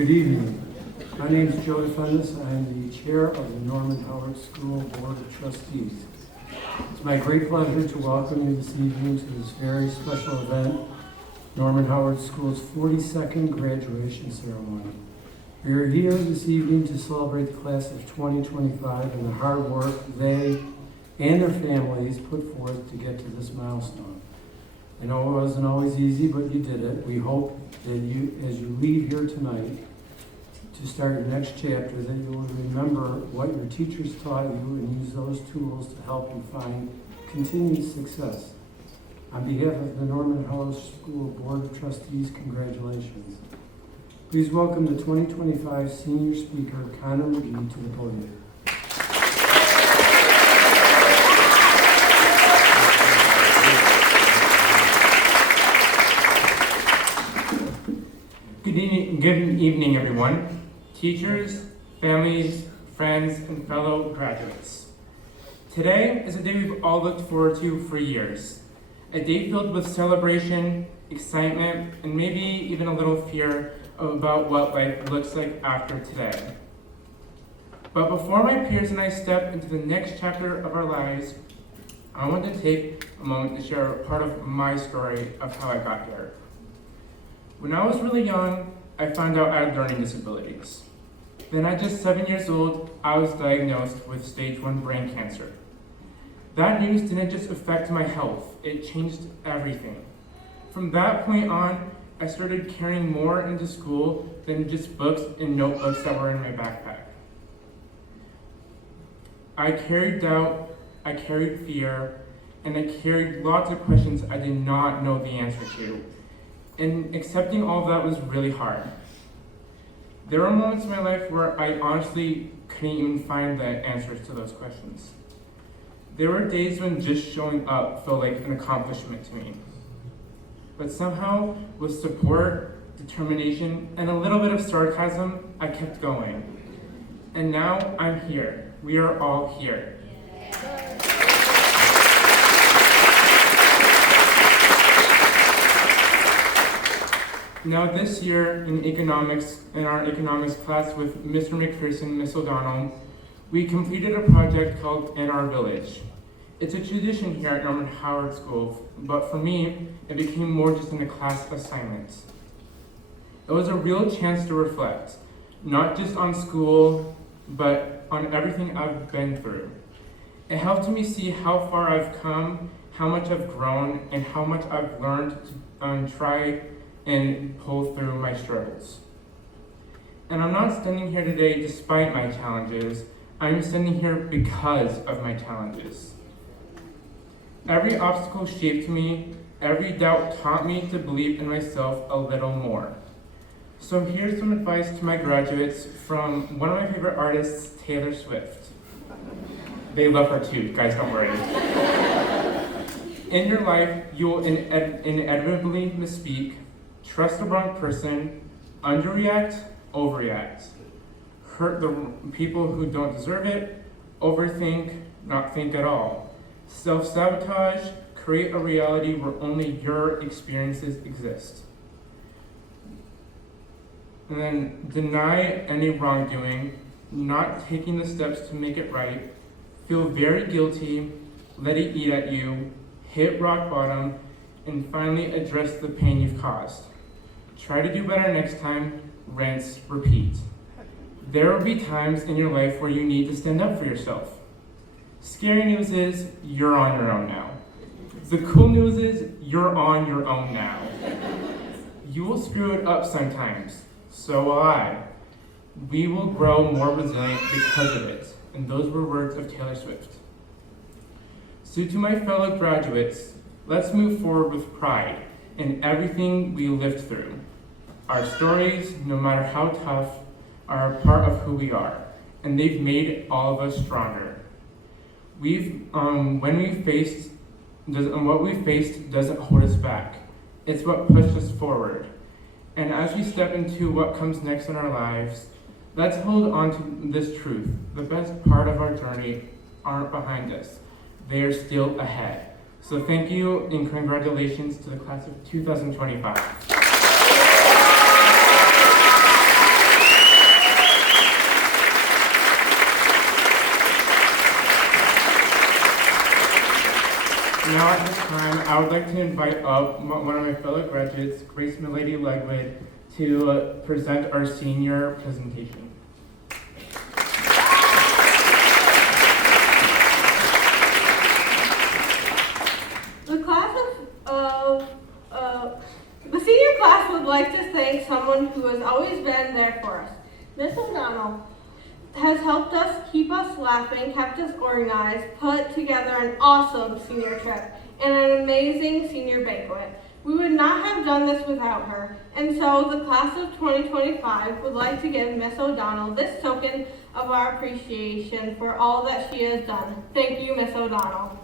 Good evening. My name is Joe DeFennis. I am the chair of the Norman Howard School Board of Trustees. It's my great pleasure to welcome you this evening to this very special event, Norman Howard School's 42nd graduation ceremony. We are here this evening to celebrate the class of 2025 and the hard work they and their families put forth to get to this milestone. I know it wasn't always easy, but you did it. We hope that you, as you leave here tonight to start your next chapter, that you will remember what your teachers taught you and use those tools to help you find continued success. On behalf of the Norman Howard School Board of Trustees, congratulations. Please welcome the 2025 senior speaker, Connor McGee, to the podium. Good evening, everyone. Teachers, families, friends, and fellow graduates. Today is a day we've all looked forward to for years. A day filled with celebration, excitement, and maybe even a little fear about what life looks like after today. But before my peers and I step into the next chapter of our lives, I want to take a moment to share a part of my story of how I got here. When I was really young, I found out I had learning disabilities. Then at just 7 years old, I was diagnosed with stage 1 brain cancer. That news didn't just affect my health, it changed everything. From that point on, I started carrying more into school than just books and notebooks that were in my backpack. I carried doubt, I carried fear, and I carried lots of questions I did not know the answer to. And accepting all of that was really hard. There were moments in my life where I honestly couldn't even find the answers to those questions. There were days when just showing up felt like an accomplishment to me. But somehow, with support, determination, and a little bit of sarcasm, I kept going. And now I'm here. We are all here. Now this year in our economics class with Mr. McPherson, Miss O'Donnell, we completed a project called In Our Village. It's a tradition here at Norman Howard School, but for me, it became more just in a class assignment. It was a real chance to reflect, not just on school, but on everything I've been through. It helped me see how far I've come, how much I've grown, and how much I've learned to try and pull through my struggles. And I'm not standing here today despite my challenges, I'm standing here because of my challenges. Every obstacle shaped me, every doubt taught me to believe in myself a little more. So here's some advice to my graduates from one of my favorite artists, Taylor Swift. They love her too, guys, don't worry. In your life, you will inevitably misspeak, trust the wrong person, underreact, overreact, hurt the people who don't deserve it, overthink, not think at all, self-sabotage, create a reality where only your experiences exist. And then deny any wrongdoing, not taking the steps to make it right, feel very guilty, let it eat at you, hit rock bottom, and finally address the pain you've caused. Try to do better next time, rinse, repeat. There will be times in your life where you need to stand up for yourself. Scary news is, you're on your own now. The cool news is, you're on your own now. You will screw it up sometimes, so will I. We will grow more resilient because of it. And those were words of Taylor Swift. So to my fellow graduates, let's move forward with pride in everything we lived through. Our stories, no matter how tough, are a part of who we are, and they've made all of us stronger. What we faced doesn't hold us back. It's what pushed us forward. And as we step into what comes next in our lives, let's hold on to this truth. The best part of our journey aren't behind us. They are still ahead. So thank you and congratulations to the class of 2025. Now at this time, I would like to invite up one of my fellow graduates, Grace Milady Legwood, to present our senior presentation. The senior class would like to thank someone who has always been there for us. Miss O'Donnell has helped us, keep us laughing, kept us organized, put together an awesome senior trip, and an amazing senior banquet. We would not have done this without her, and so the class of 2025 would like to give Miss O'Donnell this token of our appreciation for all that she has done. Thank you, Miss O'Donnell.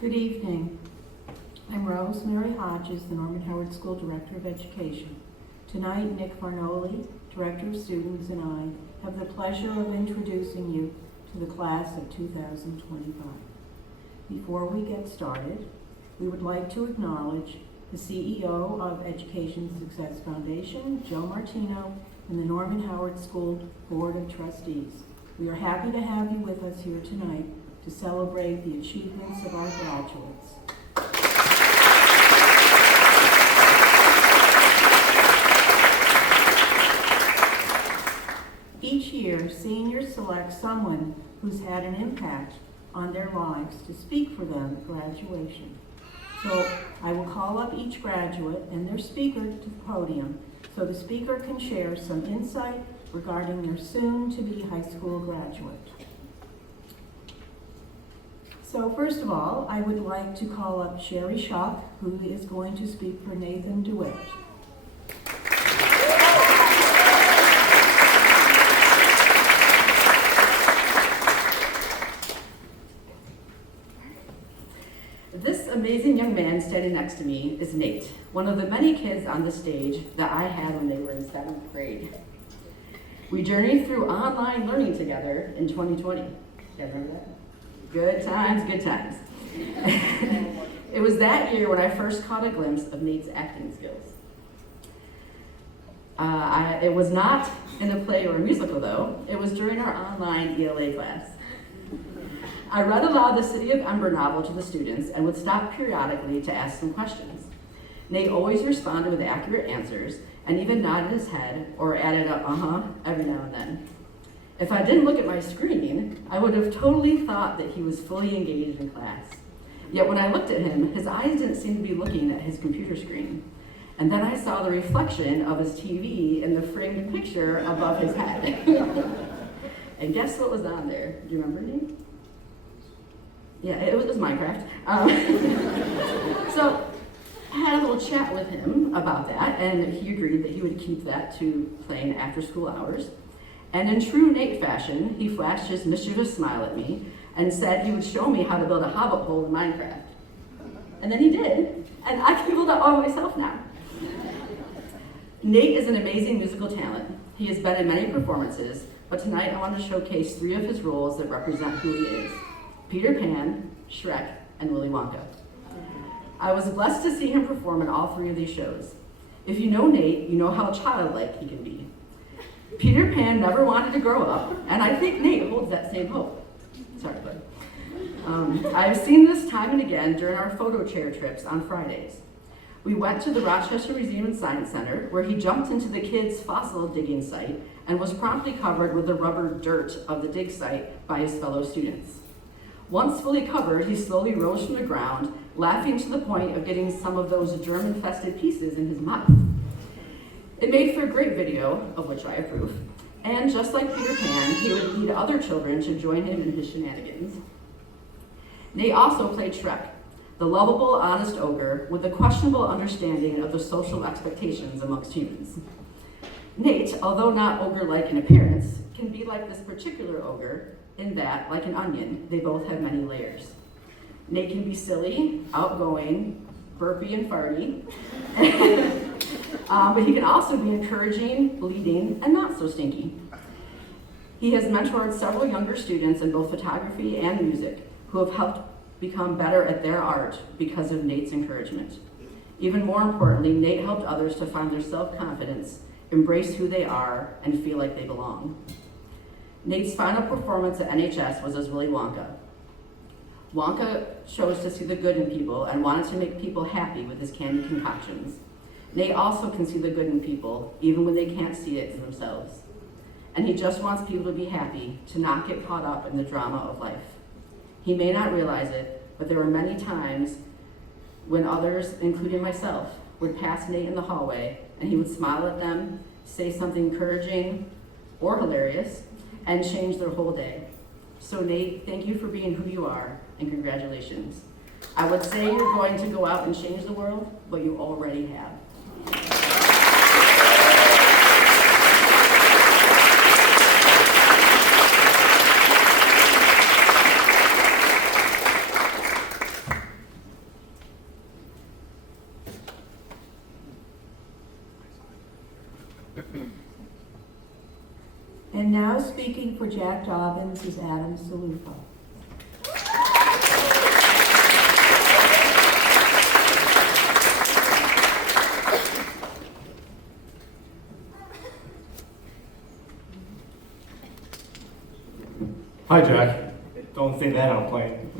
Good evening. I'm Rosemary Hodges, the Norman Howard School Director of Education. Tonight, Nick Farnoli, Director of Students, and I have the pleasure of introducing you to the class of 2025. Before we get started, we would like to acknowledge the CEO of Education Success Foundation, Joe Martino, and the Norman Howard School Board of Trustees. We are happy to have you with us here tonight to celebrate the achievements of our graduates. Each year, seniors select someone who's had an impact on their lives to speak for them at graduation. So I will call up each graduate and their speaker to the podium so the speaker can share some insight regarding their soon-to-be high school graduate. So first of all, I would like to call up Sherry Schock, who is going to speak for Nathan DeWitt. This amazing young man standing next to me is Nate, one of the many kids on the stage that I had when they were in 7th grade. We journeyed through online learning together in 2020. You guys remember that? Good times, good times. It was that year when I first caught a glimpse of Nate's acting skills. It was not in a play or a musical though, it was during our online ELA class. I read aloud the City of Ember novel to the students and would stop periodically to ask some questions. Nate always responded with accurate answers and even nodded his head or added a every now and then. If I didn't look at my screen, I would have totally thought that he was fully engaged in class. Yet when I looked at him, his eyes didn't seem to be looking at his computer screen. And then I saw the reflection of his TV in the framed picture above his head. And guess what was on there? Do you remember, Nate? Yeah, it was Minecraft. So I had a little chat with him about that, and he agreed that he would keep that to playing after school hours. And in true Nate fashion, he flashed his mischievous smile at me and said he would show me how to build a hobbit hole in Minecraft. And then he did, and I can build it all myself now. Nate is an amazing musical talent. He has been in many performances, but tonight I want to showcase 3 of his roles that represent who he is: Peter Pan, Shrek, and Willy Wonka. I was blessed to see him perform in all 3 of these shows. If you know Nate, you know how childlike he can be. Peter Pan never wanted to grow up, and I think Nate holds that same hope. Sorry, bud. I've seen this time and again during our photo chair trips on Fridays. We went to the Rochester Museum and Science Center, where he jumped into the kids' fossil digging site and was promptly covered with the rubber dirt of the dig site by his fellow students. Once fully covered, he slowly rose from the ground, laughing to the point of getting some of those germ-infested pieces in his mouth. It made for a great video, of which I approve, and just like Peter Pan, he would lead other children to join him in his shenanigans. Nate also played Shrek, the lovable, honest ogre with a questionable understanding of the social expectations amongst humans. Nate, although not ogre-like in appearance, can be like this particular ogre in that, like an onion, they both have many layers. Nate can be silly, outgoing, burpy and farty, But he can also be encouraging, leading, and not so stinky. He has mentored several younger students in both photography and music who have helped become better at their art because of Nate's encouragement. Even more importantly, Nate helped others to find their self-confidence, embrace who they are, and feel like they belong. Nate's final performance at NHS was as Willy Wonka. Wonka chose to see the good in people and wanted to make people happy with his candy concoctions. Nate also can see the good in people, even when they can't see it in themselves. And he just wants people to be happy, to not get caught up in the drama of life. He may not realize it, but there were many times when others, including myself, would pass Nate in the hallway and he would smile at them, say something encouraging or hilarious, and change their whole day. So Nate, thank you for being who you are, and congratulations. I would say you're going to go out and change the world, but you already have. And now speaking for Jack Dobbins is Adam Salufo. Hi, Jack. Don't say that on a plane.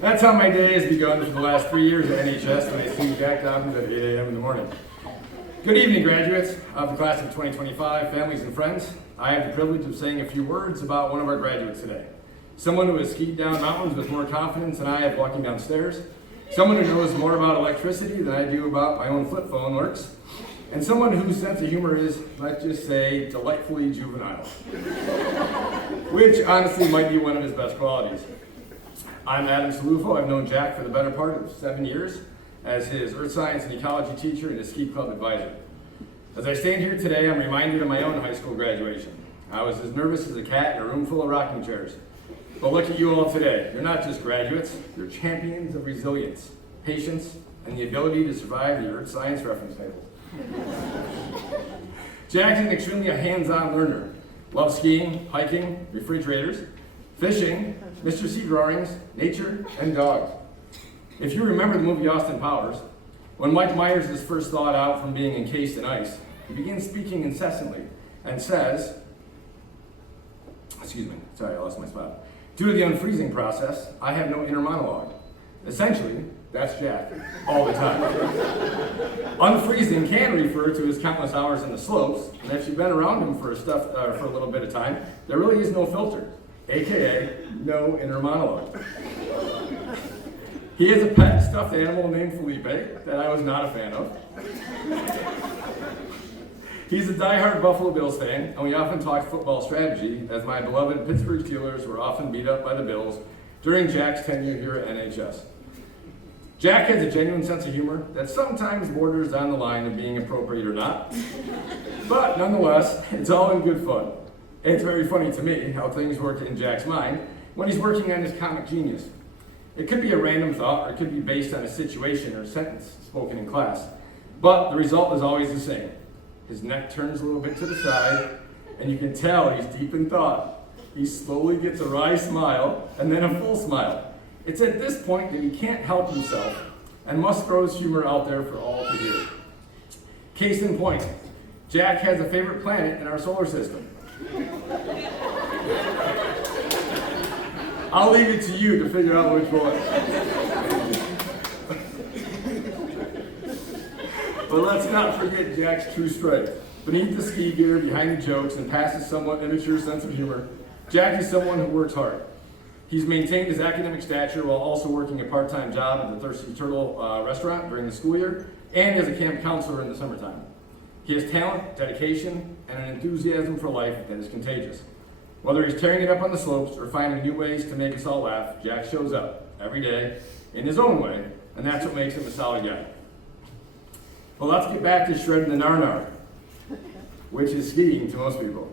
That's how my day has begun for the last 3 years at NHS when I see Jack Dobbins at 8 a.m. in the morning. Good evening, graduates of the class of 2025, families and friends. I have the privilege of saying a few words about one of our graduates today. Someone who has skied down mountains with more confidence than I have walking down stairs. Someone who knows more about electricity than I do about my own flip phone works. And someone whose sense of humor is, let's just say, delightfully juvenile. Which honestly might be one of his best qualities. I'm Adam Salufo. I've known Jack for the better part of 7 years as his earth science and ecology teacher and his ski club advisor. As I stand here today, I'm reminded of my own high school graduation. I was as nervous as a cat in a room full of rocking chairs. But look at you all today. You're not just graduates, you're champions of resilience, patience, and the ability to survive the earth science reference table. Jack is an extremely hands-on learner. Loves skiing, hiking, refrigerators, fishing, Mr. C drawings, nature, and dogs. If you remember the movie Austin Powers, when Mike Myers is first thawed out from being encased in ice, he begins speaking incessantly and says, I lost my spot. Due to the unfreezing process, I have no inner monologue. Essentially, that's Jack, all the time. Unfreezing can refer to his countless hours in the slopes, and if you've been around him for a little bit of time, there really is no filter, aka no inner monologue. He has a pet stuffed animal named Felipe that I was not a fan of. He's a diehard Buffalo Bills fan, and we often talk football strategy, as my beloved Pittsburgh Steelers were often beat up by the Bills during Jack's tenure here at NHS. Jack has a genuine sense of humor that sometimes borders on the line of being appropriate or not, but nonetheless, it's all in good fun. It's very funny to me how things work in Jack's mind when he's working on his comic genius. It could be a random thought, or it could be based on a situation or sentence spoken in class, but the result is always the same. His neck turns a little bit to the side, and you can tell he's deep in thought. He slowly gets a wry smile, and then a full smile. It's at this point that he can't help himself, and must throw his humor out there for all to hear. Case in point, Jack has a favorite planet in our solar system. I'll leave it to you to figure out which one. But let's not forget Jack's true strength. Beneath the ski gear, behind the jokes, and past his somewhat immature sense of humor, Jack is someone who works hard. He's maintained his academic stature while also working a part-time job at the Thirsty Turtle restaurant during the school year, and as a camp counselor in the summertime. He has talent, dedication, and an enthusiasm for life that is contagious. Whether he's tearing it up on the slopes or finding new ways to make us all laugh, Jack shows up every day in his own way, and that's what makes him a solid guy. Well, let's get back to shredding the nar-nar, which is skiing to most people.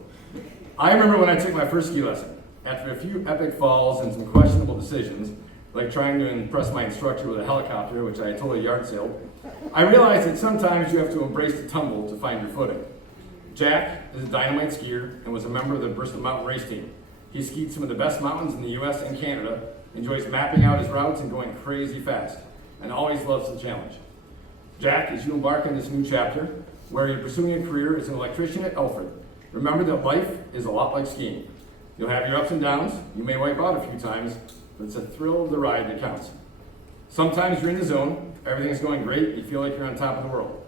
I remember when I took my first ski lesson. After a few epic falls and some questionable decisions, like trying to impress my instructor with a helicopter, which I totally yard sailed, I realized that sometimes you have to embrace the tumble to find your footing. Jack is a dynamite skier and was a member of the Bristol Mountain Race Team. He skied some of the best mountains in the US and Canada, enjoys mapping out his routes and going crazy fast, and always loves the challenge. Jack, as you embark on this new chapter, where you're pursuing a career as an electrician at Elford, remember that life is a lot like skiing. You'll have your ups and downs, you may wipe out a few times, but it's a thrill of the ride that counts. Sometimes you're in the zone, everything's going great, you feel like you're on top of the world.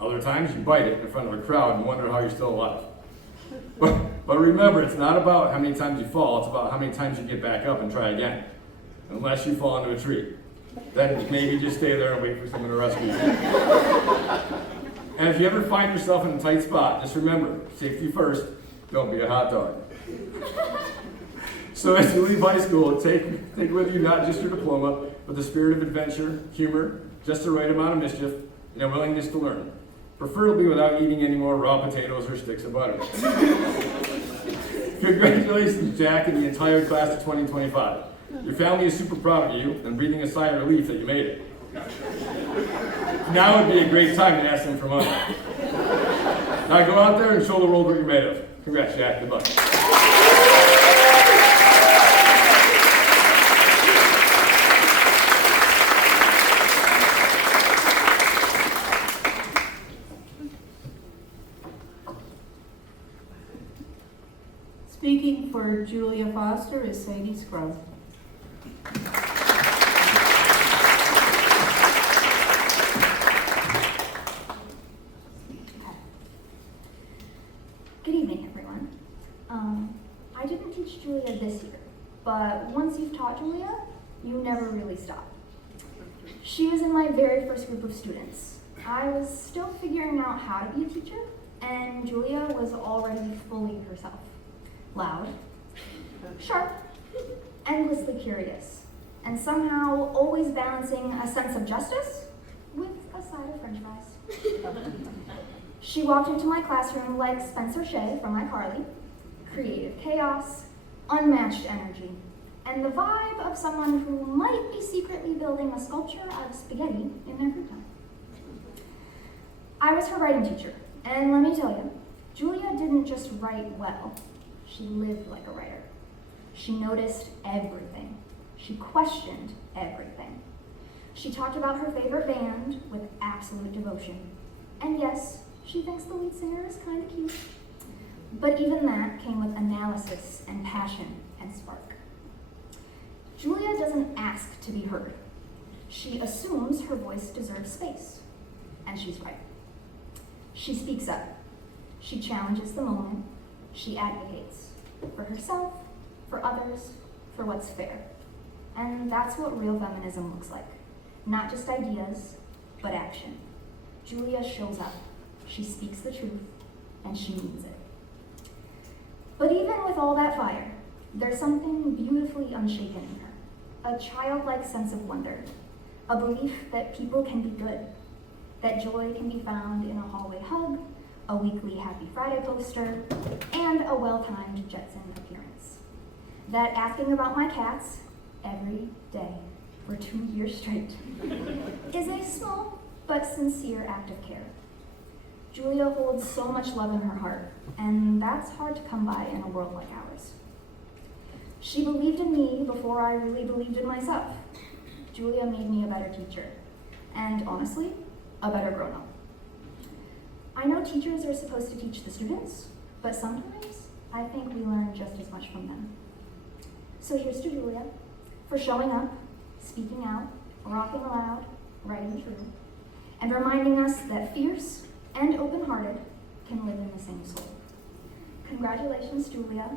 Other times you bite it in front of a crowd and wonder how you're still alive. But remember, it's not about how many times you fall, it's about how many times you get back up and try again. Unless you fall into a tree. Then maybe just stay there and wait for someone to rescue you. And if you ever find yourself in a tight spot, just remember, safety first, don't be a hot dog. So as you leave high school, take with you not just your diploma, but the spirit of adventure, humor, just the right amount of mischief, and a willingness to learn. Preferably without eating any more raw potatoes or sticks of butter. Congratulations, Jack, and the entire class of 2025. Your family is super proud of you and breathing a sigh of relief that you made it. Now would be a great time to ask them for money. Now go out there and show the world what you're made of. Congrats, Jack. Good luck. Speaking for Julia Foster is Sadie Scruggs. Good evening, everyone. I didn't teach Julia this year, but once you've taught Julia, you never really stop. She was in my very first group of students. I was still figuring out how to be a teacher, and Julia was already fully herself. Loud, sharp, endlessly curious, and somehow always balancing a sense of justice with a side of french fries. She walked into my classroom like Spencer Shea from iCarly, creative chaos, unmatched energy, and the vibe of someone who might be secretly building a sculpture out of spaghetti in their free time. I was her writing teacher, and let me tell you, Julia didn't just write well, she lived like a writer. She noticed everything. She questioned everything. She talked about her favorite band with absolute devotion. And yes, she thinks the lead singer is kind of cute. But even that came with analysis and passion and spark. Julia doesn't ask to be heard. She assumes her voice deserves space. And she's right. She speaks up. She challenges the moment. She advocates for herself, for others, for what's fair. And that's what real feminism looks like. Not just ideas, but action. Julia shows up. She speaks the truth, and she means it. But even with all that fire, there's something beautifully unshaken in her. A childlike sense of wonder. A belief that people can be good. That joy can be found in a hallway hug, a weekly Happy Friday poster, and a well-timed Jetson appearance. That asking about my cats every day for 2 years straight is a small but sincere act of care. Julia holds so much love in her heart, and that's hard to come by in a world like ours. She believed in me before I really believed in myself. Julia made me a better teacher, and honestly, a better grown-up. I know teachers are supposed to teach the students, but sometimes I think we learn just as much from them. So here's to Julia for showing up, speaking out, rocking aloud, writing true, and reminding us that fierce and open-hearted can live in the same soul. Congratulations, Julia.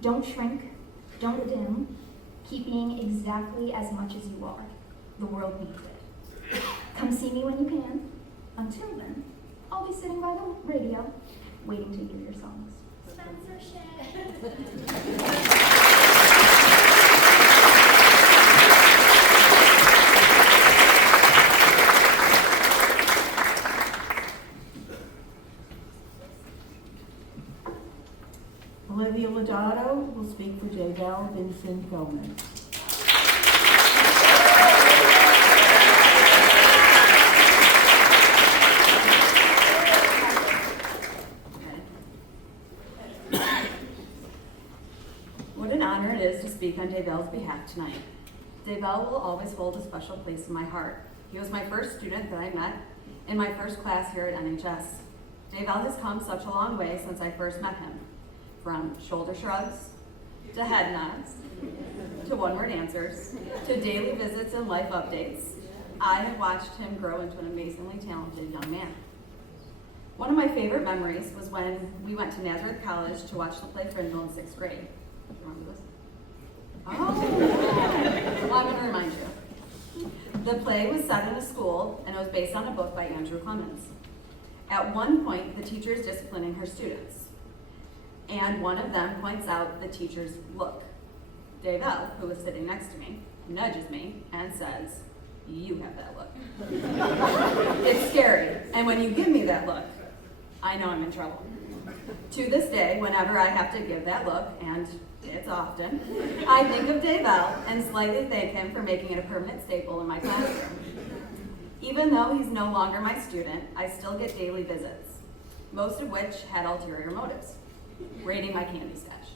Don't shrink, don't dim, keep being exactly as much as you are. The world needs it. Come see me when you can. Until then, I'll be sitting by the radio, waiting to hear your songs. Spencer Shea. Olivia Lodato will speak for J. Bell Vincent Gomez. Daybell's behalf tonight. Daybell will always hold a special place in my heart. He was my first student that I met in my first class here at NHS. Daybell has come such a long way since I first met him. From shoulder shrugs, to head nods, to one-word answers, to daily visits and life updates. I have watched him grow into an amazingly talented young man. One of my favorite memories was when we went to Nazareth College to watch the play Frindle in 6th grade. Do you remember this? Oh, well, I'm going to remind you. The play was set in a school, and it was based on a book by Andrew Clemens. At one point, the teacher is disciplining her students, and one of them points out the teacher's look. Daybell, who was sitting next to me, nudges me and says, "You have that look." It's scary, and when you give me that look, I know I'm in trouble. To this day, whenever I have to give that look, and it's often, I think of Daybell and slightly thank him for making it a permanent staple in my classroom. Even though he's no longer my student, I still get daily visits, most of which had ulterior motives, raiding my candy stash.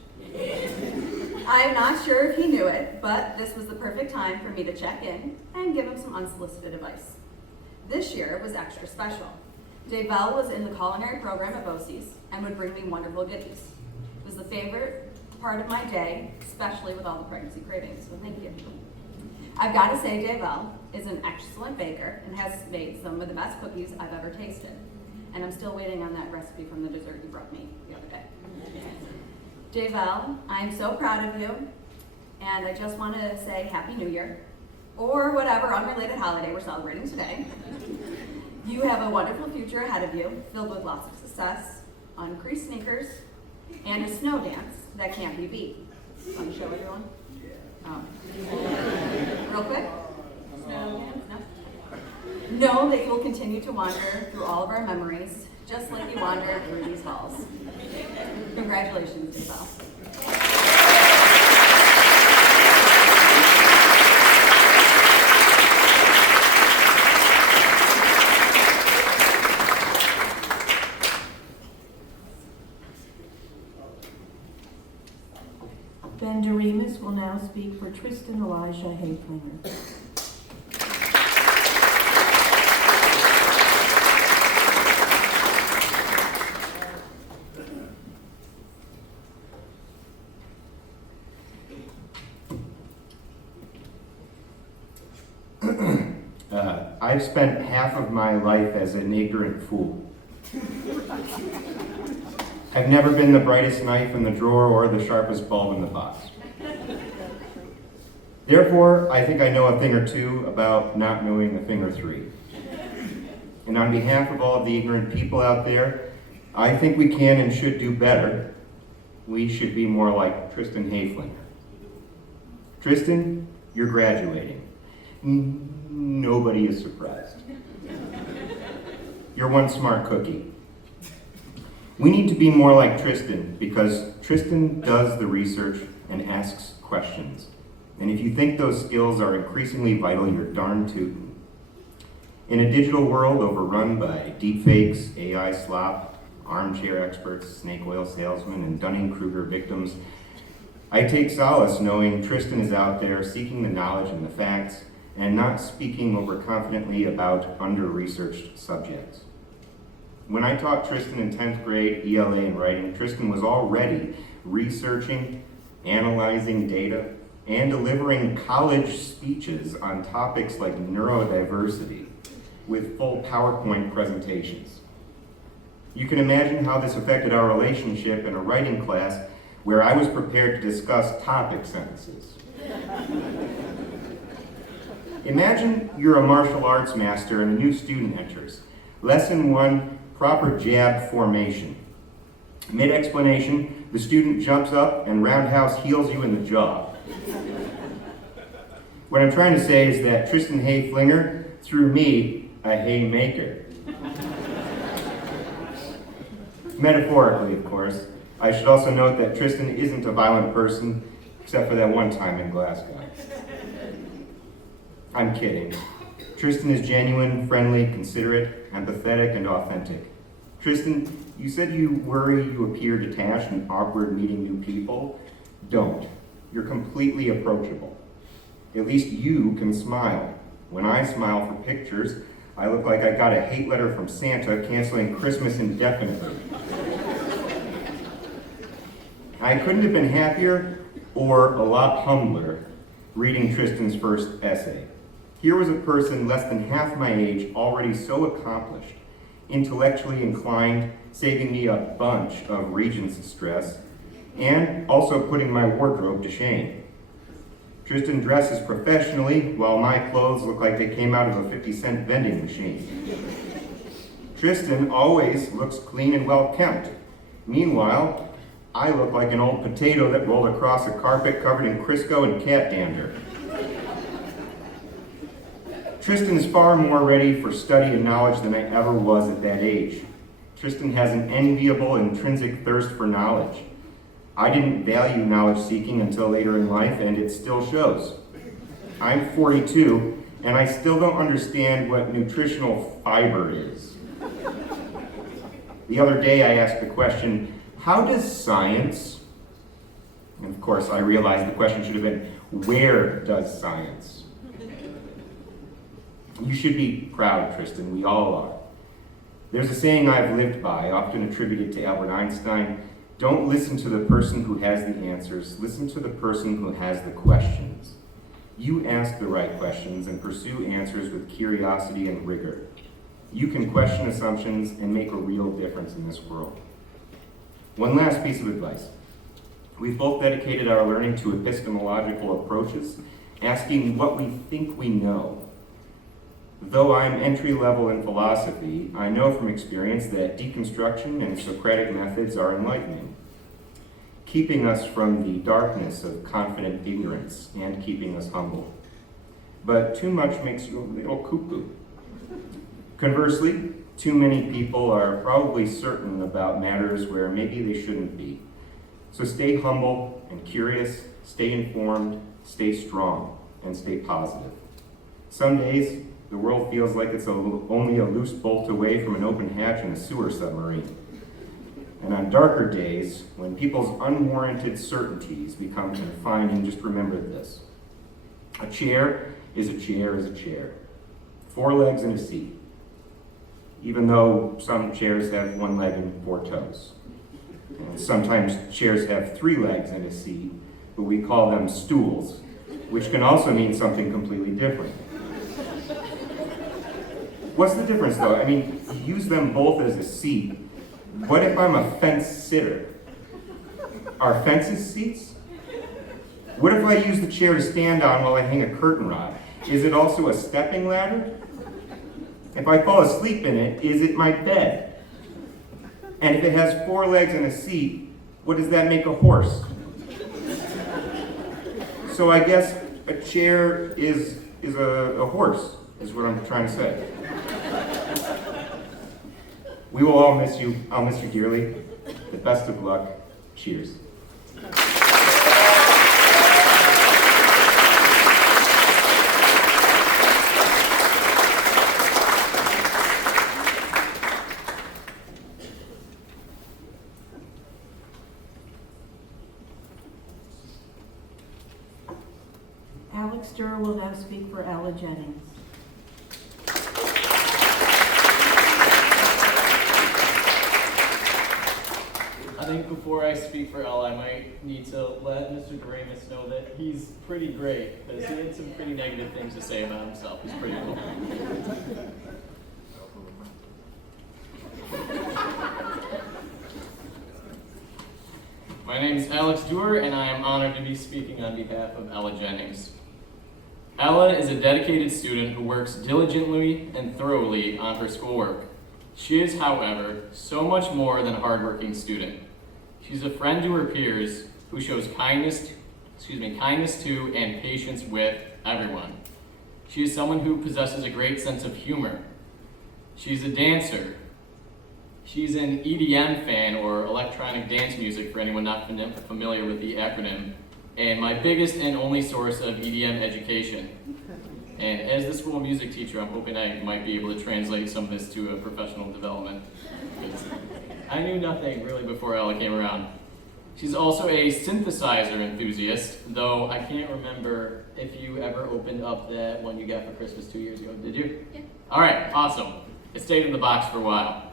I am not sure if he knew it, but this was the perfect time for me to check in and give him some unsolicited advice. This year was extra special. Daybell was in the culinary program at BOCES and would bring me wonderful goodies. It was the favorite part of my day, especially with all the pregnancy cravings, so thank you. I've got to say, Daybell is an excellent baker and has made some of the best cookies I've ever tasted. And I'm still waiting on that recipe from the dessert you brought me the other day. Daybell, I'm so proud of you, and I just want to say Happy New Year, or whatever unrelated holiday we're celebrating today. You have a wonderful future ahead of you, filled with lots of success, uncreased sneakers, and a snow dance that can't be beat. Want to show everyone? Oh. Real quick? Snow dance? No? Know that you will continue to wander through all of our memories, just like you wandered through these halls. Congratulations, Daybell. Ben Doremus will now speak for Tristan Elijah Haflinger. I've spent half of my life as an ignorant fool. I've never been the brightest knife in the drawer or the sharpest bulb in the box. Therefore, I think I know a thing or two about not knowing a thing or three. And on behalf of all of the ignorant people out there, I think we can and should do better. We should be more like Tristan Haflinger. Tristan, you're graduating. Nobody is surprised. You're one smart cookie. We need to be more like Tristan because Tristan does the research and asks questions. And if you think those skills are increasingly vital, you're darn tootin'. In a digital world overrun by deepfakes, AI slop, armchair experts, snake oil salesmen, and Dunning-Kruger victims, I take solace knowing Tristan is out there seeking the knowledge and the facts and not speaking overconfidently about under-researched subjects. When I taught Tristan in 10th grade ELA and writing, Tristan was already researching, analyzing data, and delivering college speeches on topics like neurodiversity with full PowerPoint presentations. You can imagine how this affected our relationship in a writing class where I was prepared to discuss topic sentences. Imagine you're a martial arts master and a new student enters. Lesson 1, proper jab formation. Mid-explanation, the student jumps up and roundhouse heels you in the jaw. What I'm trying to say is that Tristan Haflinger threw me a haymaker. Metaphorically, of course. I should also note that Tristan isn't a violent person, except for that one time in Glasgow. I'm kidding. Tristan is genuine, friendly, considerate, empathetic, and authentic. Tristan, you said you worry you appear detached and awkward meeting new people. Don't. You're completely approachable. At least you can smile. When I smile for pictures, I look like I got a hate letter from Santa canceling Christmas indefinitely. I couldn't have been happier or a lot humbler reading Tristan's first essay. Here was a person less than half my age, already so accomplished, intellectually inclined, saving me a bunch of Regents stress, and also putting my wardrobe to shame. Tristan dresses professionally, while my clothes look like they came out of a 50-cent vending machine. Tristan always looks clean and well kept. Meanwhile, I look like an old potato that rolled across a carpet covered in Crisco and cat dander. Tristan is far more ready for study and knowledge than I ever was at that age. Tristan has an enviable, intrinsic thirst for knowledge. I didn't value knowledge seeking until later in life, and it still shows. I'm 42, and I still don't understand what nutritional fiber is. The other day I asked the question, how does science, and of course I realized the question should have been, where does science? You should be proud, Tristan, we all are. There's a saying I've lived by, often attributed to Albert Einstein: don't listen to the person who has the answers, listen to the person who has the questions. You ask the right questions and pursue answers with curiosity and rigor. You can question assumptions and make a real difference in this world. One last piece of advice. We've both dedicated our learning to epistemological approaches, asking what we think we know. Though I'm entry level in philosophy, I know from experience that deconstruction and Socratic methods are enlightening, keeping us from the darkness of confident ignorance and keeping us humble. But too much makes you a little cuckoo. Conversely, too many people are probably certain about matters where maybe they shouldn't be. So stay humble and curious, stay informed, stay strong, and stay positive. Some days, the world feels like it's only a loose bolt away from an open hatch in a sewer submarine. And on darker days, when people's unwarranted certainties become confining, just remember this. A chair is a chair is a chair. 4 legs and a seat. Even though some chairs have 1 leg and 4 toes. And sometimes chairs have 3 legs and a seat, but we call them stools, which can also mean something completely different. What's the difference though? I mean, you use them both as a seat. What if I'm a fence sitter? Are fences seats? What if I use the chair to stand on while I hang a curtain rod? Is it also a stepping ladder? If I fall asleep in it, is it my bed? And if it has 4 legs and a seat, what does that make a horse? So I guess a chair is a horse, is what I'm trying to say. We will all miss you. I'll miss you dearly. The best of luck. Cheers. Alex Durr will now speak for Ella Jennings. I think before I speak for Elle, I might need to let Mr. Doremus know that he's pretty great, because he had some pretty negative things to say about himself. He's pretty cool. My name is Alex Durr, and I am honored to be speaking on behalf of Ella Jennings. Ella is a dedicated student who works diligently and thoroughly on her schoolwork. She is, however, so much more than a hardworking student. She's a friend to her peers who shows kindness to and patience with everyone. She is someone who possesses a great sense of humor. She's a dancer. She's an EDM fan, or electronic dance music, for anyone not familiar with the acronym, and my biggest and only source of EDM education. And as the school music teacher, I'm hoping I might be able to translate some of this to a professional development. I knew nothing really before Ella came around. She's also a synthesizer enthusiast, though I can't remember if you ever opened up that one you got for Christmas 2 years ago. Did you? Yeah. All right, awesome. It stayed in the box for a while.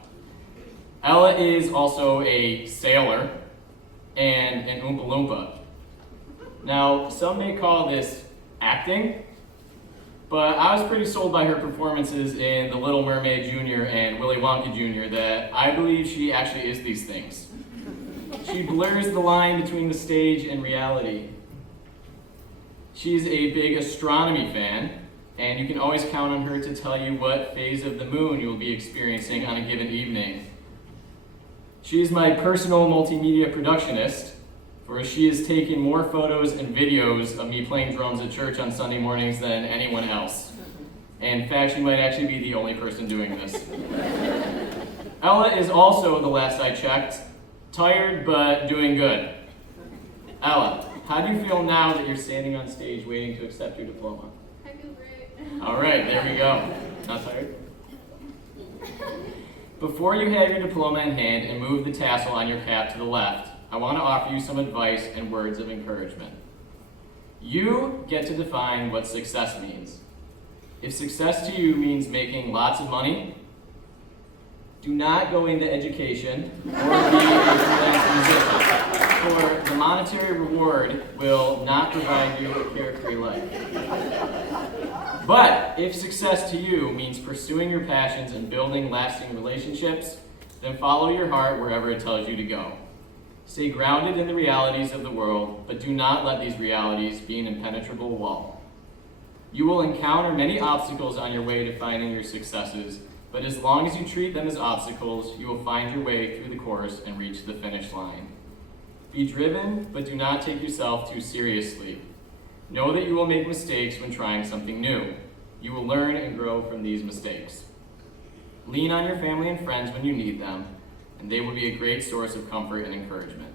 Ella is also a sailor and an Oompa Loompa. Now, some may call this acting, but I was pretty sold by her performances in The Little Mermaid Jr. and Willy Wonka Jr. that I believe she actually is these things. She blurs the line between the stage and reality. She's a big astronomy fan, and you can always count on her to tell you what phase of the moon you will be experiencing on a given evening. She is my personal multimedia productionist, for she has taken more photos and videos of me playing drums at church on Sunday mornings than anyone else. And in fact, she might actually be the only person doing this. Ella is also, the last I checked, tired but doing good. Ella, how do you feel now that you're standing on stage waiting to accept your diploma? I feel great. All right, there we go. Not tired? Before you have your diploma in hand and move the tassel on your cap to the left, I want to offer you some advice and words of encouragement. You get to define what success means. If success to you means making lots of money, do not go into education or be a freelance musician, for the monetary reward will not provide you a carefree life. But if success to you means pursuing your passions and building lasting relationships, then follow your heart wherever it tells you to go. Stay grounded in the realities of the world, but do not let these realities be an impenetrable wall. You will encounter many obstacles on your way to finding your successes, but as long as you treat them as obstacles, you will find your way through the course and reach the finish line. Be driven, but do not take yourself too seriously. Know that you will make mistakes when trying something new. You will learn and grow from these mistakes. Lean on your family and friends when you need them, and they will be a great source of comfort and encouragement.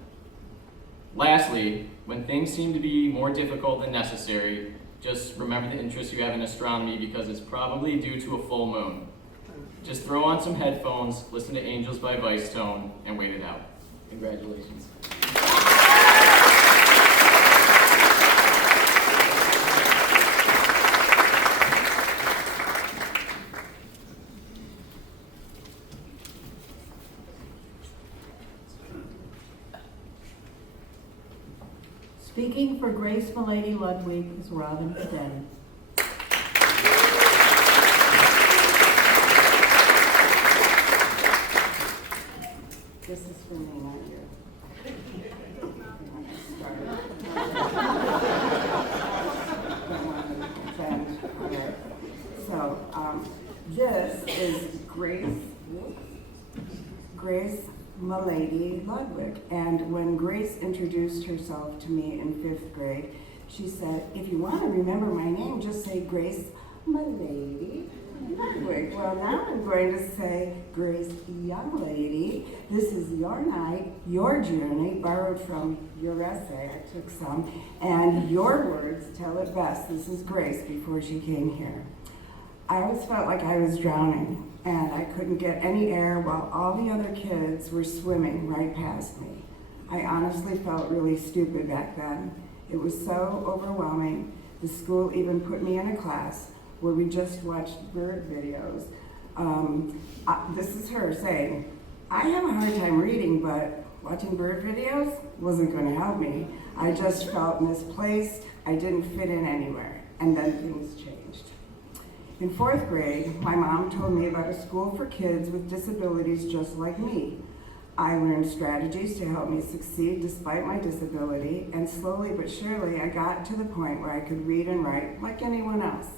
Lastly, when things seem to be more difficult than necessary, just remember the interest you have in astronomy because it's probably due to a full moon. Just throw on some headphones, listen to Angels by Vicetone, and wait it out. Congratulations. Speaking for Grace Milady Ludwig is Robin Cadetti. This is for me, not you. So, this is Grace Milady Ludwig. And when Grace introduced herself to me in 5th grade, she said, if you want to remember my name, just say Grace Milady Ludwig. Well, now I'm going to say Grace Young Lady. This is your night, your journey, borrowed from your essay. I took some. And your words tell it best. This is Grace before she came here. I always felt like I was drowning, and I couldn't get any air while all the other kids were swimming right past me. I honestly felt really stupid back then. It was so overwhelming. The school even put me in a class where we just watched bird videos. This is her saying, I have a hard time reading, but watching bird videos wasn't going to help me. I just felt misplaced. I didn't fit in anywhere. And then things changed. In 4th grade, my mom told me about a school for kids with disabilities just like me. I learned strategies to help me succeed despite my disability, and slowly but surely I got to the point where I could read and write like anyone else.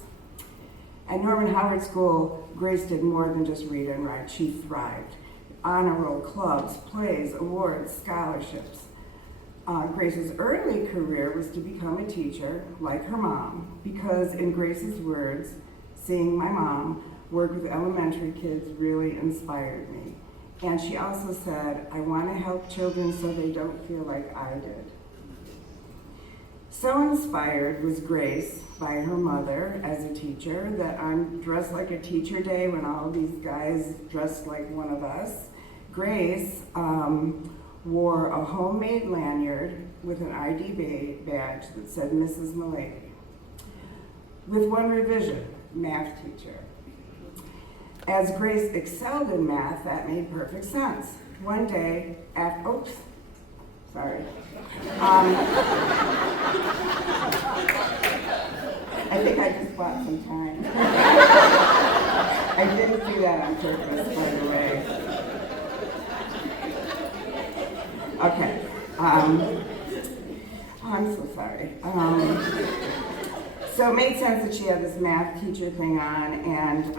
At Norman Howard School, Grace did more than just read and write. She thrived. Honor roll clubs, plays, awards, scholarships. Grace's early career was to become a teacher like her mom, because in Grace's words, seeing my mom work with elementary kids really inspired me. And she also said, I want to help children so they don't feel like I did. So inspired was Grace by her mother as a teacher that I'm dressed like a teacher day when all these guys dressed like one of us. Grace wore a homemade lanyard with an ID badge that said Mrs. Milady. With one revision, math teacher. As Grace excelled in math, that made perfect sense. One day, oops, sorry. I think I just bought some time. I didn't do that on purpose, by the way. Okay. I'm so sorry. So it made sense that she had this math teacher thing on, and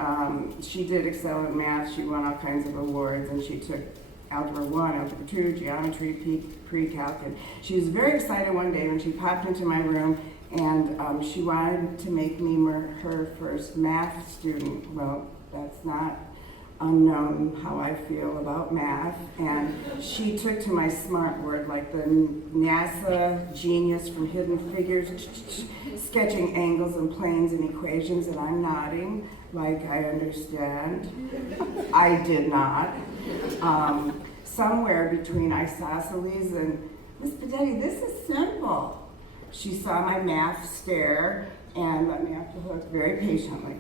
she did excel in math. She won all kinds of awards, and she took Algebra 1, Algebra 2, Geometry, Pre-Calc, and she was very excited one day when she popped into my room, and she wanted to make me her first math student. Well, that's not unknown how I feel about math, and she took to my smart word like the NASA genius from Hidden Figures, sketching angles and planes and equations, and I'm nodding like I understand. I did not. Somewhere between isosceles and, Miss Padetti, this is simple. She saw my math stare and let me off the hook very patiently.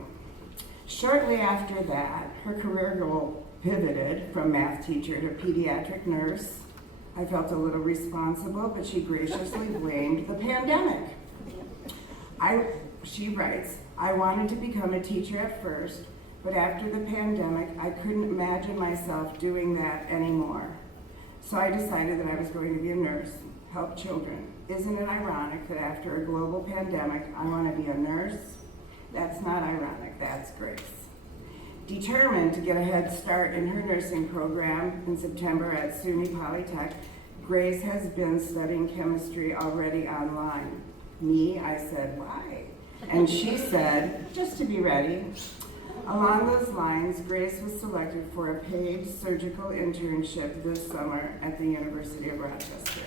Shortly after that, her career goal pivoted from math teacher to pediatric nurse. I felt a little responsible, but she graciously blamed the pandemic. She writes, I wanted to become a teacher at first, but after the pandemic, I couldn't imagine myself doing that anymore. So I decided that I was going to be a nurse, help children. Isn't it ironic that after a global pandemic, I want to be a nurse? That's not ironic, that's Grace. Determined to get a head start in her nursing program in September at SUNY Polytech, Grace has been studying chemistry already online. Me, I said, why? And she said, just to be ready. Along those lines, Grace was selected for a paid surgical internship this summer at the University of Rochester.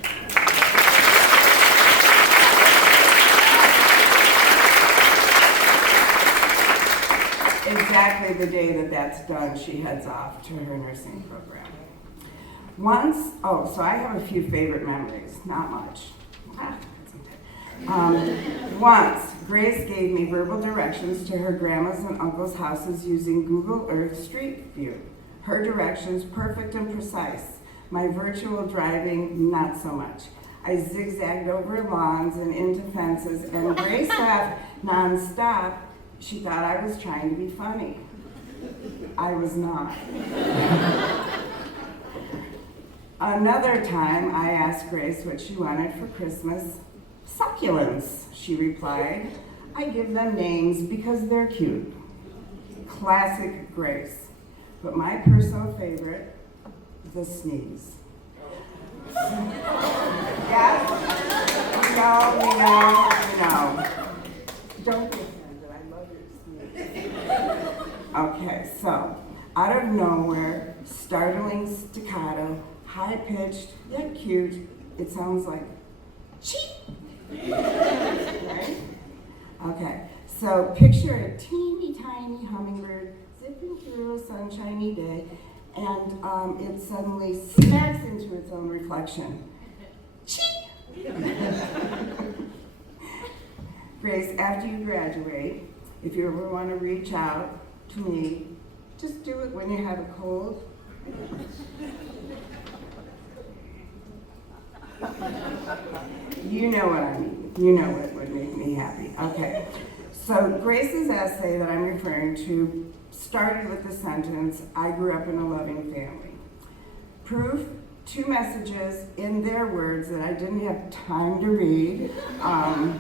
Exactly the day that that's done, she heads off to her nursing program. So I have a few favorite memories, not much. Once, Grace gave me verbal directions to her grandma's and uncle's houses using Google Earth Street View. Her directions, perfect and precise. My virtual driving, not so much. I zigzagged over lawns and into fences, and Grace laughed nonstop. She thought I was trying to be funny. I was not. Another time, I asked Grace what she wanted for Christmas. Succulents, she replied. I give them names because they're cute. Classic Grace. But my personal favorite, the sneeze. Yes? We know. Don't be offended, I love your sneeze. Okay, so, out of nowhere, startling staccato, high-pitched, yet cute, it sounds like, cheep. Right? Okay, so picture a teeny tiny hummingbird zipping through a sunshiny day, and it suddenly smacks into its own reflection. Cheep! Grace, after you graduate, if you ever want to reach out to me, just do it when you have a cold. You know what I mean. You know what would make me happy. Okay. So Grace's essay that I'm referring to started with the sentence, I grew up in a loving family. Proof, 2 messages in their words that I didn't have time to read. I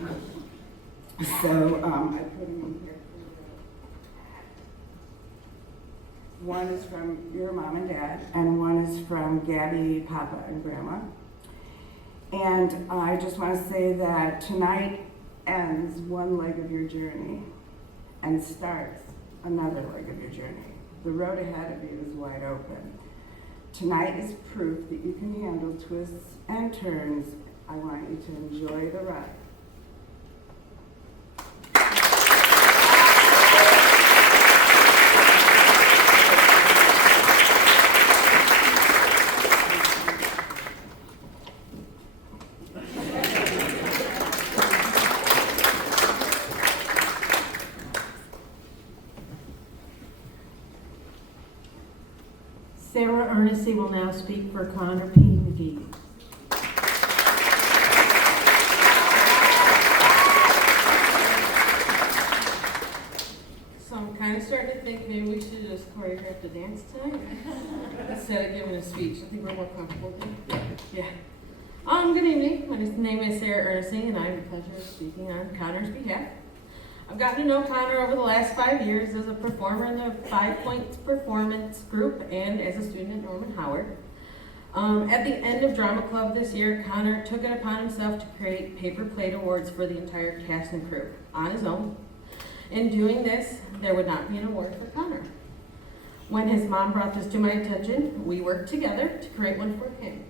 put them in here. One is from your mom and dad, and one is from Gabby, Papa, and Grandma. And I just want to say that tonight ends one leg of your journey and starts another leg of your journey. The road ahead of you is wide open. Tonight is proof that you can handle twists and turns. I want you to enjoy the ride. Sarah Ernestine will now speak for Connor P. McGee. So I'm kind of starting to think maybe we should just choreograph the dance tonight instead of giving a speech. I think we're more comfortable then. Yeah. Good evening. My name is Sarah Ernestine, and I have the pleasure of speaking on Connor's behalf. I've gotten to know Connor over the last 5 years as a performer in the 5 Points Performance Group and as a student at Norman Howard. At the end of Drama Club this year, Connor took it upon himself to create paper plate awards for the entire cast and crew on his own. In doing this, there would not be an award for Connor. When his mom brought this to my attention, we worked together to create one for him.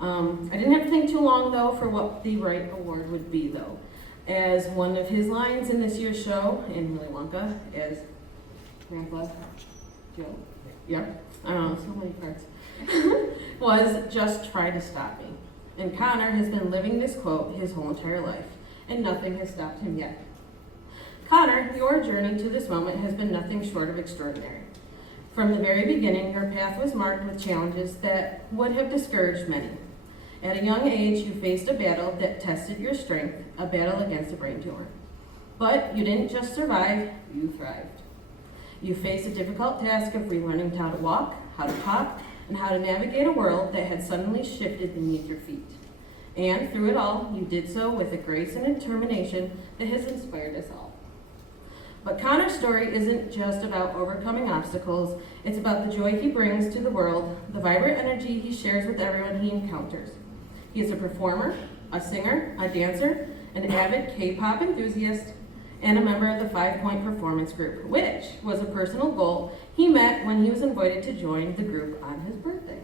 I didn't have to think too long, though, for what the right award would be, though. As one of his lines in this year's show, in Willy Wonka, as Grandpa Joe, so many parts, was "just try to stop me." And Connor has been living this quote his whole entire life, and nothing has stopped him yet. Connor, your journey to this moment has been nothing short of extraordinary. From the very beginning, your path was marked with challenges that would have discouraged many. At a young age, you faced a battle that tested your strength, a battle against a brain tumor. But you didn't just survive, you thrived. You faced a difficult task of relearning how to walk, how to talk, and how to navigate a world that had suddenly shifted beneath your feet. And through it all, you did so with a grace and determination that has inspired us all. But Connor's story isn't just about overcoming obstacles, it's about the joy he brings to the world, the vibrant energy he shares with everyone he encounters. He is a performer, a singer, a dancer, an avid K-pop enthusiast, and a member of the 5 Point Performance Group, which was a personal goal he met when he was invited to join the group on his birthday.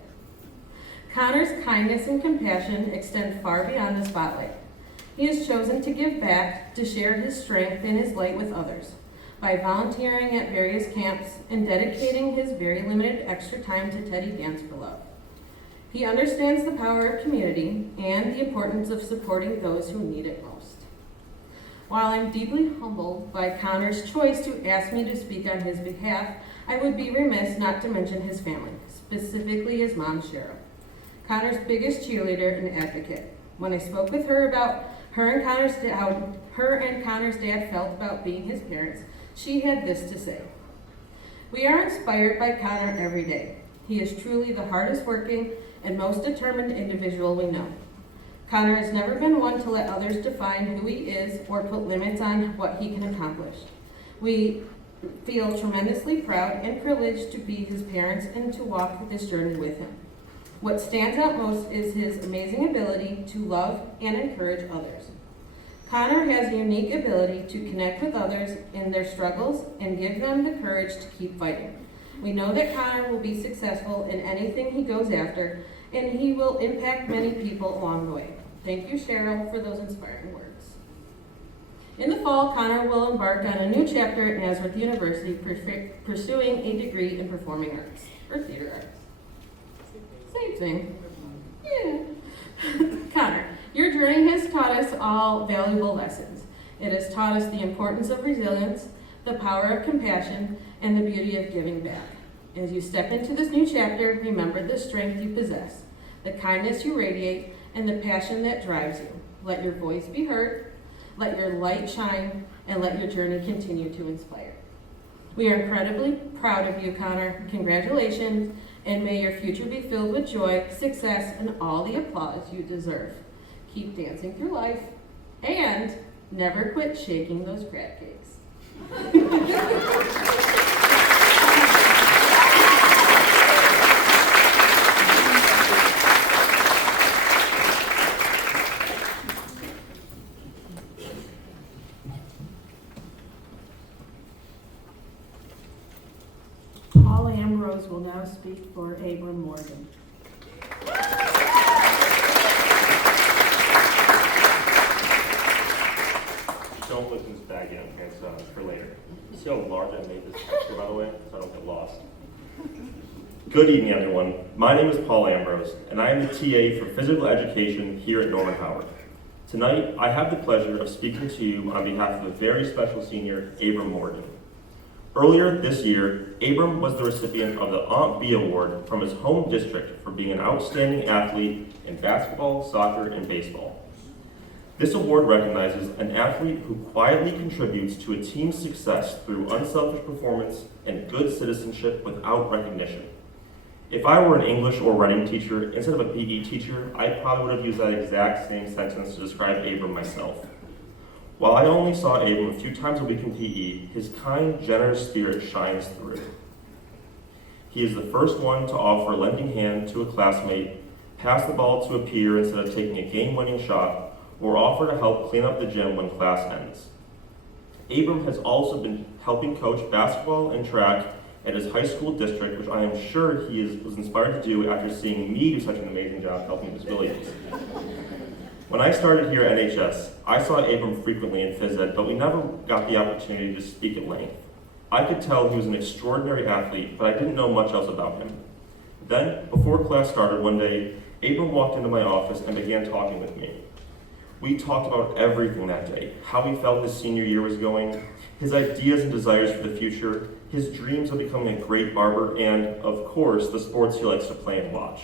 Connor's kindness and compassion extend far beyond the spotlight. He has chosen to give back, to share his strength and his light with others, by volunteering at various camps and dedicating his very limited extra time to Teddy Dance for Love. He understands the power of community and the importance of supporting those who need it most. While I'm deeply humbled by Connor's choice to ask me to speak on his behalf, I would be remiss not to mention his family, specifically his mom, Cheryl, Connor's biggest cheerleader and advocate. When I spoke with her about how her and Connor's dad felt about being his parents, she had this to say: "We are inspired by Connor every day. He is truly the hardest working and most determined individual we know. Connor has never been one to let others define who he is or put limits on what he can accomplish. We feel tremendously proud and privileged to be his parents and to walk this journey with him. What stands out most is his amazing ability to love and encourage others. Connor has a unique ability to connect with others in their struggles and give them the courage to keep fighting. We know that Connor will be successful in anything he goes after, and he will impact many people along the way. Thank you, Cheryl, for those inspiring words." In the fall, Connor will embark on a new chapter at Nazareth University, pursuing a degree in performing arts, or theater arts. Same thing. Yeah. Connor, your journey has taught us all valuable lessons. It has taught us the importance of resilience, the power of compassion, and the beauty of giving back. As you step into this new chapter, remember the strength you possess, the kindness you radiate, and the passion that drives you. Let your voice be heard, let your light shine, and let your journey continue to inspire. We are incredibly proud of you, Connor. Congratulations, and may your future be filled with joy, success, and all the applause you deserve. Keep dancing through life, and never quit shaking those crab cakes. Paul Ambrose will now speak for Abram Morgan. Don't listen to this bag yet, okay, it's for later. See how large I made this texture, by the way, so I don't get lost. Good evening, everyone. My name is Paul Ambrose, and I am the TA for Physical Education here at Norman Howard. Tonight, I have the pleasure of speaking to you on behalf of a very special senior, Abram Morgan. Earlier this year, Abram was the recipient of the Aunt B Award from his home district for being an outstanding athlete in basketball, soccer, and baseball. This award recognizes an athlete who quietly contributes to a team's success through unselfish performance and good citizenship without recognition. If I were an English or writing teacher instead of a PE teacher, I probably would have used that exact same sentence to describe Abram myself. While I only saw Abram a few times a week in PE, his kind, generous spirit shines through. He is the first one to offer a lending hand to a classmate, pass the ball to a peer instead of taking a game-winning shot, or offer to help clean up the gym when class ends. Abram has also been helping coach basketball and track at his high school district, which I am sure he was inspired to do after seeing me do such an amazing job helping disability youth. When I started here at NHS, I saw Abram frequently in phys ed, but we never got the opportunity to speak at length. I could tell he was an extraordinary athlete, but I didn't know much else about him. Then, before class started one day, Abram walked into my office and began talking with me. We talked about everything that day, how he felt his senior year was going, his ideas and desires for the future, his dreams of becoming a great barber, and, of course, the sports he likes to play and watch.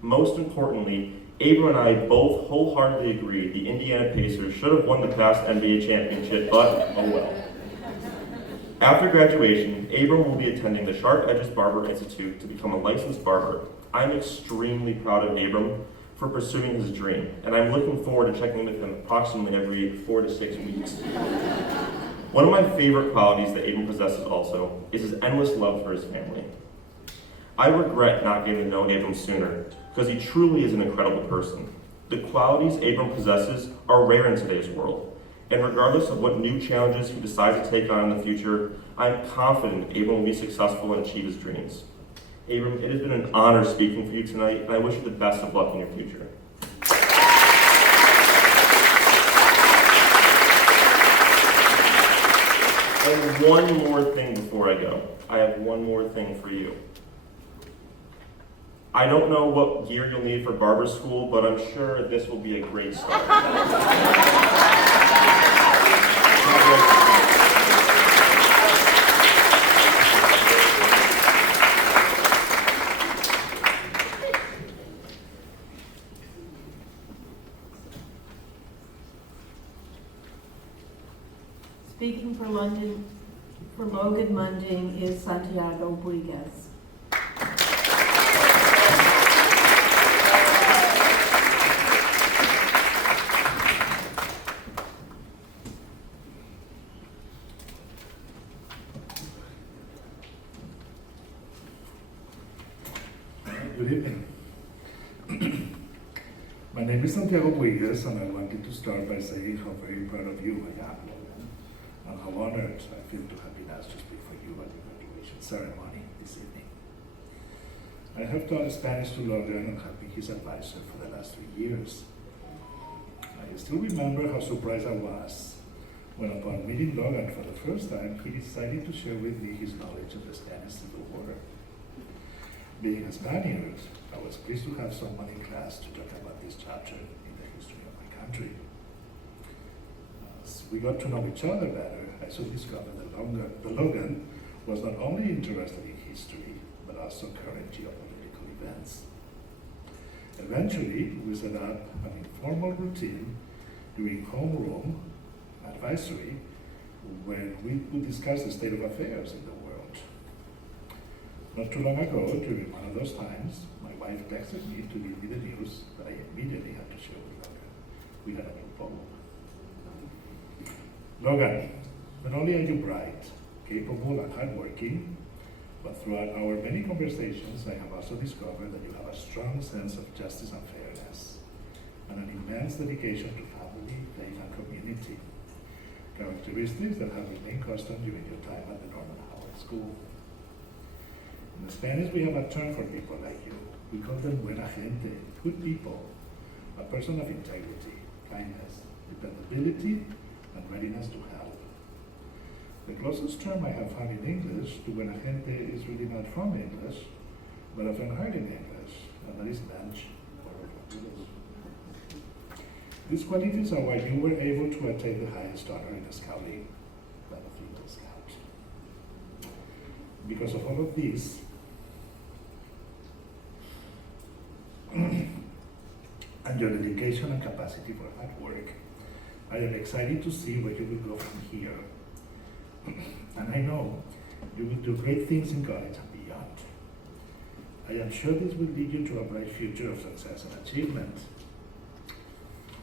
Most importantly, Abram and I both wholeheartedly agree the Indiana Pacers should have won the past NBA championship, but oh well. After graduation, Abram will be attending the Sharp Edges Barber Institute to become a licensed barber. I'm extremely proud of Abram for pursuing his dream, and I'm looking forward to checking with him approximately every 4 to 6 weeks. One of my favorite qualities that Abram possesses also is his endless love for his family. I regret not getting to know Abram sooner, because he truly is an incredible person. The qualities Abram possesses are rare in today's world, and regardless of what new challenges he decides to take on in the future, I'm confident Abram will be successful and achieve his dreams. Abram, it has been an honor speaking for you tonight, and I wish you the best of luck in your future. And one more thing before I go. I have one more thing for you. I don't know what gear you'll need for barber school, but I'm sure this will be a great start. Speaking for Logan Munding is Santiago Briguez. Good evening. My name is Santiago Briguez, and I wanted to start by saying how very proud of you I am, Logan, and how honored I feel to have been asked to speak for you at the graduation ceremony this evening. I have taught Spanish to Logan and have been his advisor for the last 3 years. I still remember how surprised I was when, upon meeting Logan for the first time, he decided to share with me his knowledge of the Spanish Civil War. Being a Spaniard, I was pleased to have someone in class to talk about this chapter in the history of my country. As we got to know each other better, I soon discovered that Logan was not only interested in history, but also current geopolitical events. Eventually, we set up an informal routine during homeroom advisory when we would discuss the state of affairs in the world. Not too long ago, during one of those times, my wife texted me to give me the news that I immediately had to share with Logan. We had a new problem. Logan, not only are you bright, capable, and hardworking, but throughout our many conversations, I have also discovered that you have a strong sense of justice and fairness, and an immense dedication to family, faith, and community, characteristics that have remained constant during your time at the Norman Howard School. In Spanish, we have a term for people like you. We call them buena gente, good people, a person of integrity, kindness, dependability, and readiness to help. The closest term I have found in English to buena gente is really not from English, but often heard in English, and that is mensch. These qualities are why you were able to attain the highest honor in the Scouting, the Female Scout. Because of all of this, and your dedication and capacity for hard work, I am excited to see where you will go from here. And I know you will do great things in college and beyond. I am sure this will lead you to a bright future of success and achievement.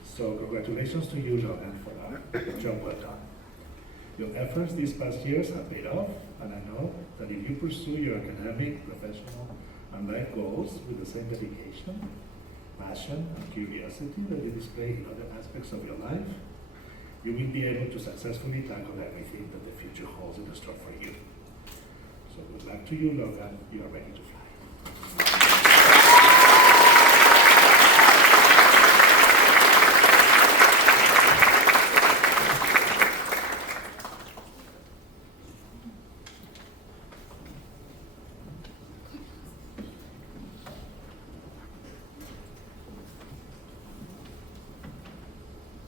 So congratulations to you, Logan, for a job well done. Your efforts these past years have paid off, and I know that if you pursue your academic, professional, and life goals with the same dedication, passion, and curiosity that you display in other aspects of your life, you will be able to successfully tackle everything that the future holds in store for you. So good luck to you, Logan. You are ready to fly.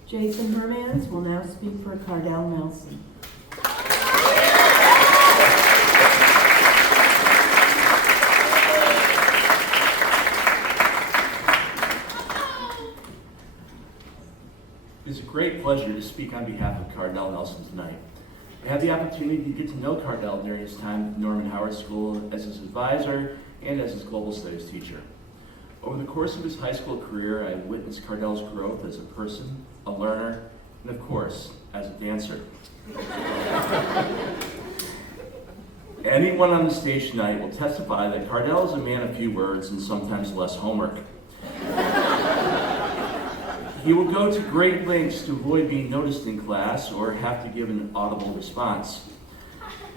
Jason Hermans will now speak for Cardell Nelson. It is a great pleasure to speak on behalf of Cardell Nelson tonight. I had the opportunity to get to know Cardell during his time at Norman Howard School as his advisor and as his global studies teacher. Over the course of his high school career, I witnessed Cardell's growth as a person, a learner, and of course, as a dancer. Anyone on the stage tonight will testify that Cardell is a man of few words and sometimes less homework. He will go to great lengths to avoid being noticed in class or have to give an audible response.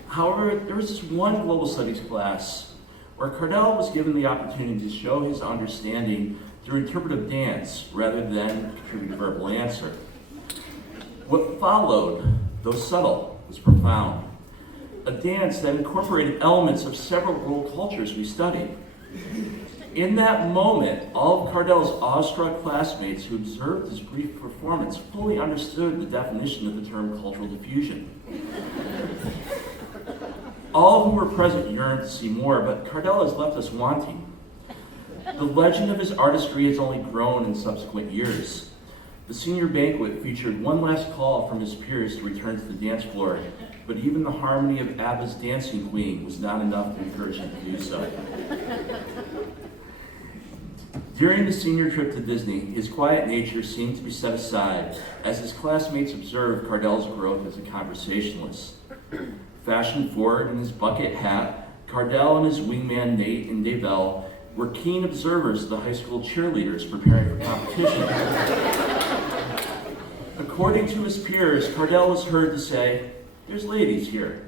However, there was this one global studies class where Cardell was given the opportunity to show his understanding through interpretive dance rather than contribute a verbal answer. What followed, though subtle, was profound. A dance that incorporated elements of several world cultures we studied. In that moment, all of Cardell's awestruck classmates who observed his brief performance fully understood the definition of the term cultural diffusion. All who were present yearned to see more, but Cardell has left us wanting. The legend of his artistry has only grown in subsequent years. The senior banquet featured one last call from his peers to return to the dance floor, but even the harmony of ABBA's Dancing Queen was not enough to encourage him to do so. During the senior trip to Disney, his quiet nature seemed to be set aside as his classmates observed Cardell's growth as a conversationalist. Fashion forward in his bucket hat, Cardell and his wingman Nate and Daybell were keen observers of the high school cheerleaders preparing for competition. According to his peers, Cardell was heard to say, "There's ladies here.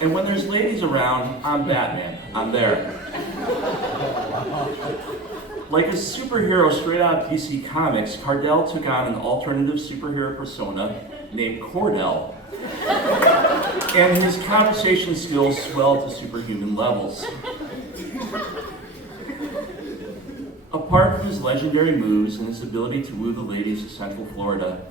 And when there's ladies around, I'm Batman. I'm there." Like a superhero straight out of DC Comics, Cardell took on an alternative superhero persona named Cordell. And his conversation skills swelled to superhuman levels. Apart from his legendary moves and his ability to woo the ladies of Central Florida,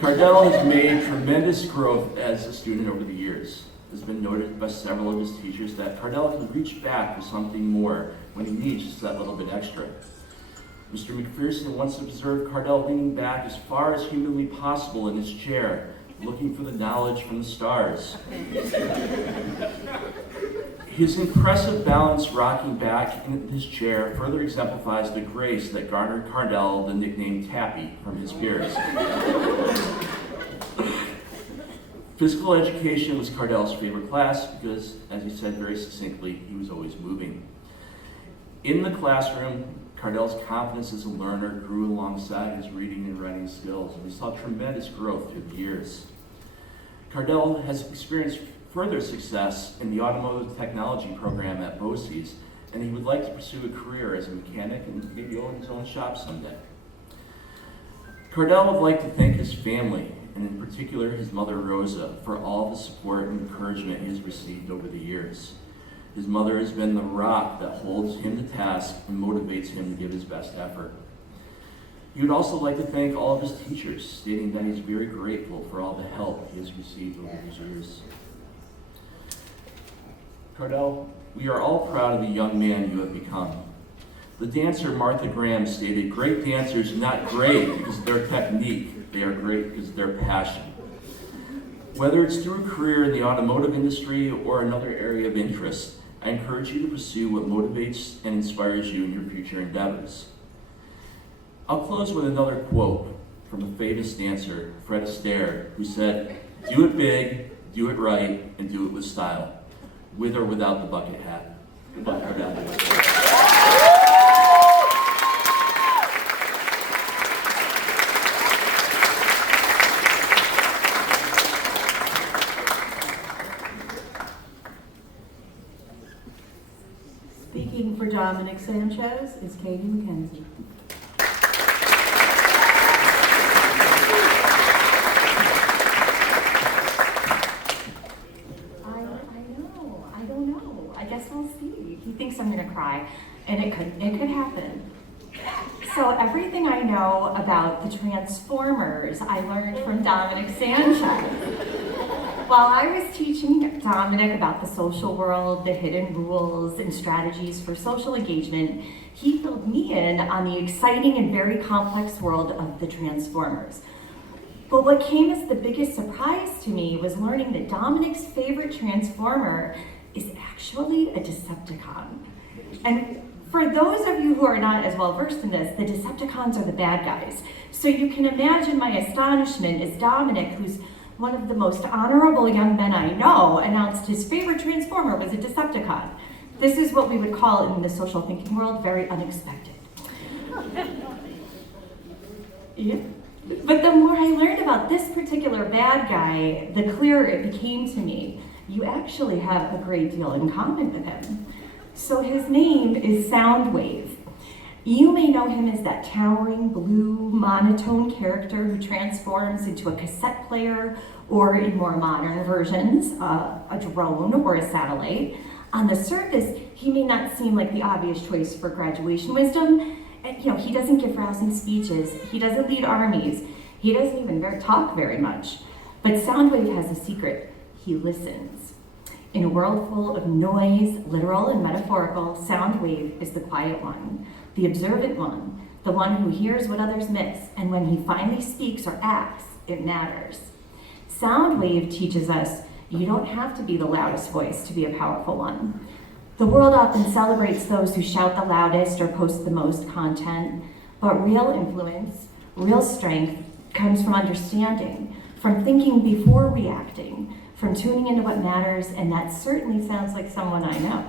Cardell has made tremendous growth as a student over the years. It has been noted by several of his teachers that Cardell can reach back for something more when he needs just that little bit extra. Mr. McPherson once observed Cardell leaning back as far as humanly possible in his chair, looking for the knowledge from the stars. His impressive balance rocking back in his chair further exemplifies the grace that garnered Cardell the nickname Tappy from his peers. Physical education was Cardell's favorite class because, as he said very succinctly, he was always moving. In the classroom, Cardell's confidence as a learner grew alongside his reading and writing skills, and we saw tremendous growth through the years. Cardell has experienced further success in the automotive technology program at BOCES, and he would like to pursue a career as a mechanic and maybe own his own shop someday. Cardell would like to thank his family, and in particular his mother Rosa, for all the support and encouragement he has received over the years. His mother has been the rock that holds him to task and motivates him to give his best effort. He would also like to thank all of his teachers, stating that he's very grateful for all the help he has received over these years. Cardell, we are all proud of the young man you have become. The dancer Martha Graham stated, "Great dancers are not great because of their technique, they are great because of their passion." Whether it's through a career in the automotive industry or another area of interest, I encourage you to pursue what motivates and inspires you in your future endeavors. I'll close with another quote from a famous dancer, Fred Astaire, who said, "Do it big, do it right, and do it with style, with or without the bucket hat." Goodbye, Cardell. Speaking for Dominic Sanchez is Katie McKenzie. I don't know. I guess we'll see. He thinks I'm gonna cry, and it could happen. So everything I know about the Transformers, I learned from Dominic Sanchez. While I was teaching Dominic about the social world, the hidden rules, and strategies for social engagement, he filled me in on the exciting and very complex world of the Transformers. But what came as the biggest surprise to me was learning that Dominic's favorite Transformer is actually a Decepticon. And for those of you who are not as well versed in this, the Decepticons are the bad guys. So you can imagine my astonishment as Dominic, who's one of the most honorable young men I know, announced his favorite Transformer was a Decepticon. This is what we would call in the social thinking world very unexpected. Yeah. But the more I learned about this particular bad guy, the clearer it became to me. You actually have a great deal in common with him. So his name is Soundwave. You may know him as that towering blue monotone character who transforms into a cassette player, or in more modern versions, a drone or a satellite. On the surface, he may not seem like the obvious choice for graduation wisdom. And, he doesn't give rousing speeches, he doesn't lead armies, he doesn't even talk very much. But Soundwave has a secret: he listens. In a world full of noise, literal and metaphorical, Soundwave is the quiet one, the observant one, the one who hears what others miss, and when he finally speaks or acts, it matters. Soundwave teaches us you don't have to be the loudest voice to be a powerful one. The world often celebrates those who shout the loudest or post the most content, but real influence, real strength comes from understanding, from thinking before reacting, from tuning into what matters, and that certainly sounds like someone I know.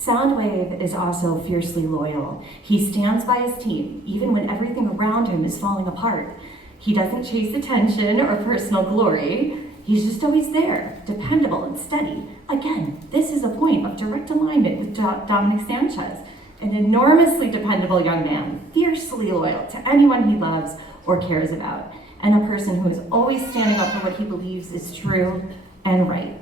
Soundwave is also fiercely loyal. He stands by his team, even when everything around him is falling apart. He doesn't chase attention or personal glory. He's just always there, dependable and steady. Again, this is a point of direct alignment with Dominic Sanchez, an enormously dependable young man, fiercely loyal to anyone he loves or cares about, and a person who is always standing up for what he believes is true and right.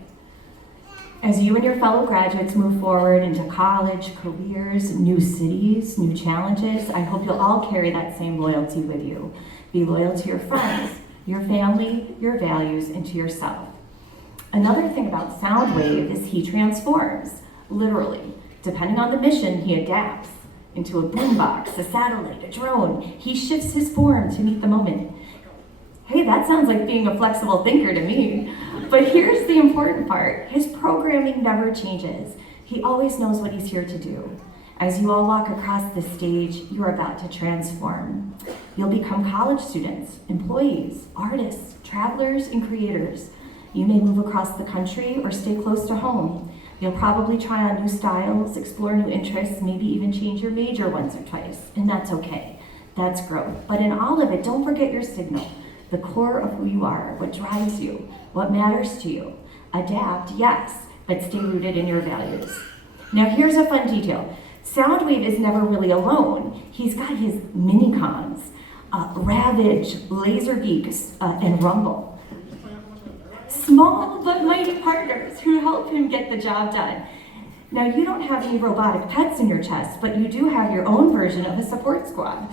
As you and your fellow graduates move forward into college, careers, new cities, new challenges, I hope you'll all carry that same loyalty with you. Be loyal to your friends, your family, your values, and to yourself. Another thing about Soundwave is he transforms, literally. Depending on the mission, he adapts into a boombox, a satellite, a drone. He shifts his form to meet the moment. Hey, that sounds like being a flexible thinker to me. But here's the important part. His programming never changes. He always knows what he's here to do. As you all walk across the stage, you're about to transform. You'll become college students, employees, artists, travelers, and creators. You may move across the country or stay close to home. You'll probably try on new styles, explore new interests, maybe even change your major once or twice, and that's okay. That's growth. But in all of it, don't forget your signal, the core of who you are, what drives you, what matters to you. Adapt, yes, but stay rooted in your values. Now here's a fun detail. Soundwave is never really alone. He's got his mini-cons, Ravage, Lasergeeks, and Rumble. Small but mighty partners who help him get the job done. Now, you don't have any robotic pets in your chest, but you do have your own version of a support squad.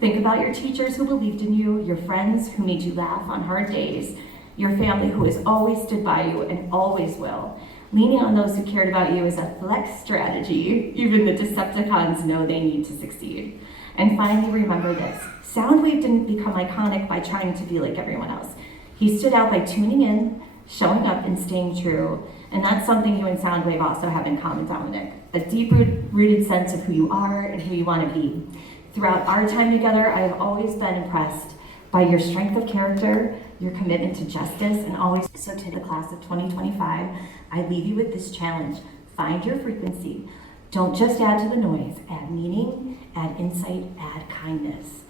Think about your teachers who believed in you, your friends who made you laugh on hard days, your family who has always stood by you and always will. Leaning on those who cared about you is a flex strategy. Even the Decepticons know they need to succeed. And finally, remember this. Soundwave didn't become iconic by trying to be like everyone else. He stood out by tuning in, showing up, and staying true. And that's something you and Soundwave also have in common, Dominic. A deep-rooted sense of who you are and who you want to be. Throughout our time together, I have always been impressed by your strength of character, your commitment to justice, and always. So to the class of 2025, I leave you with this challenge. Find your frequency. Don't just add to the noise. Add meaning, add insight, add kindness.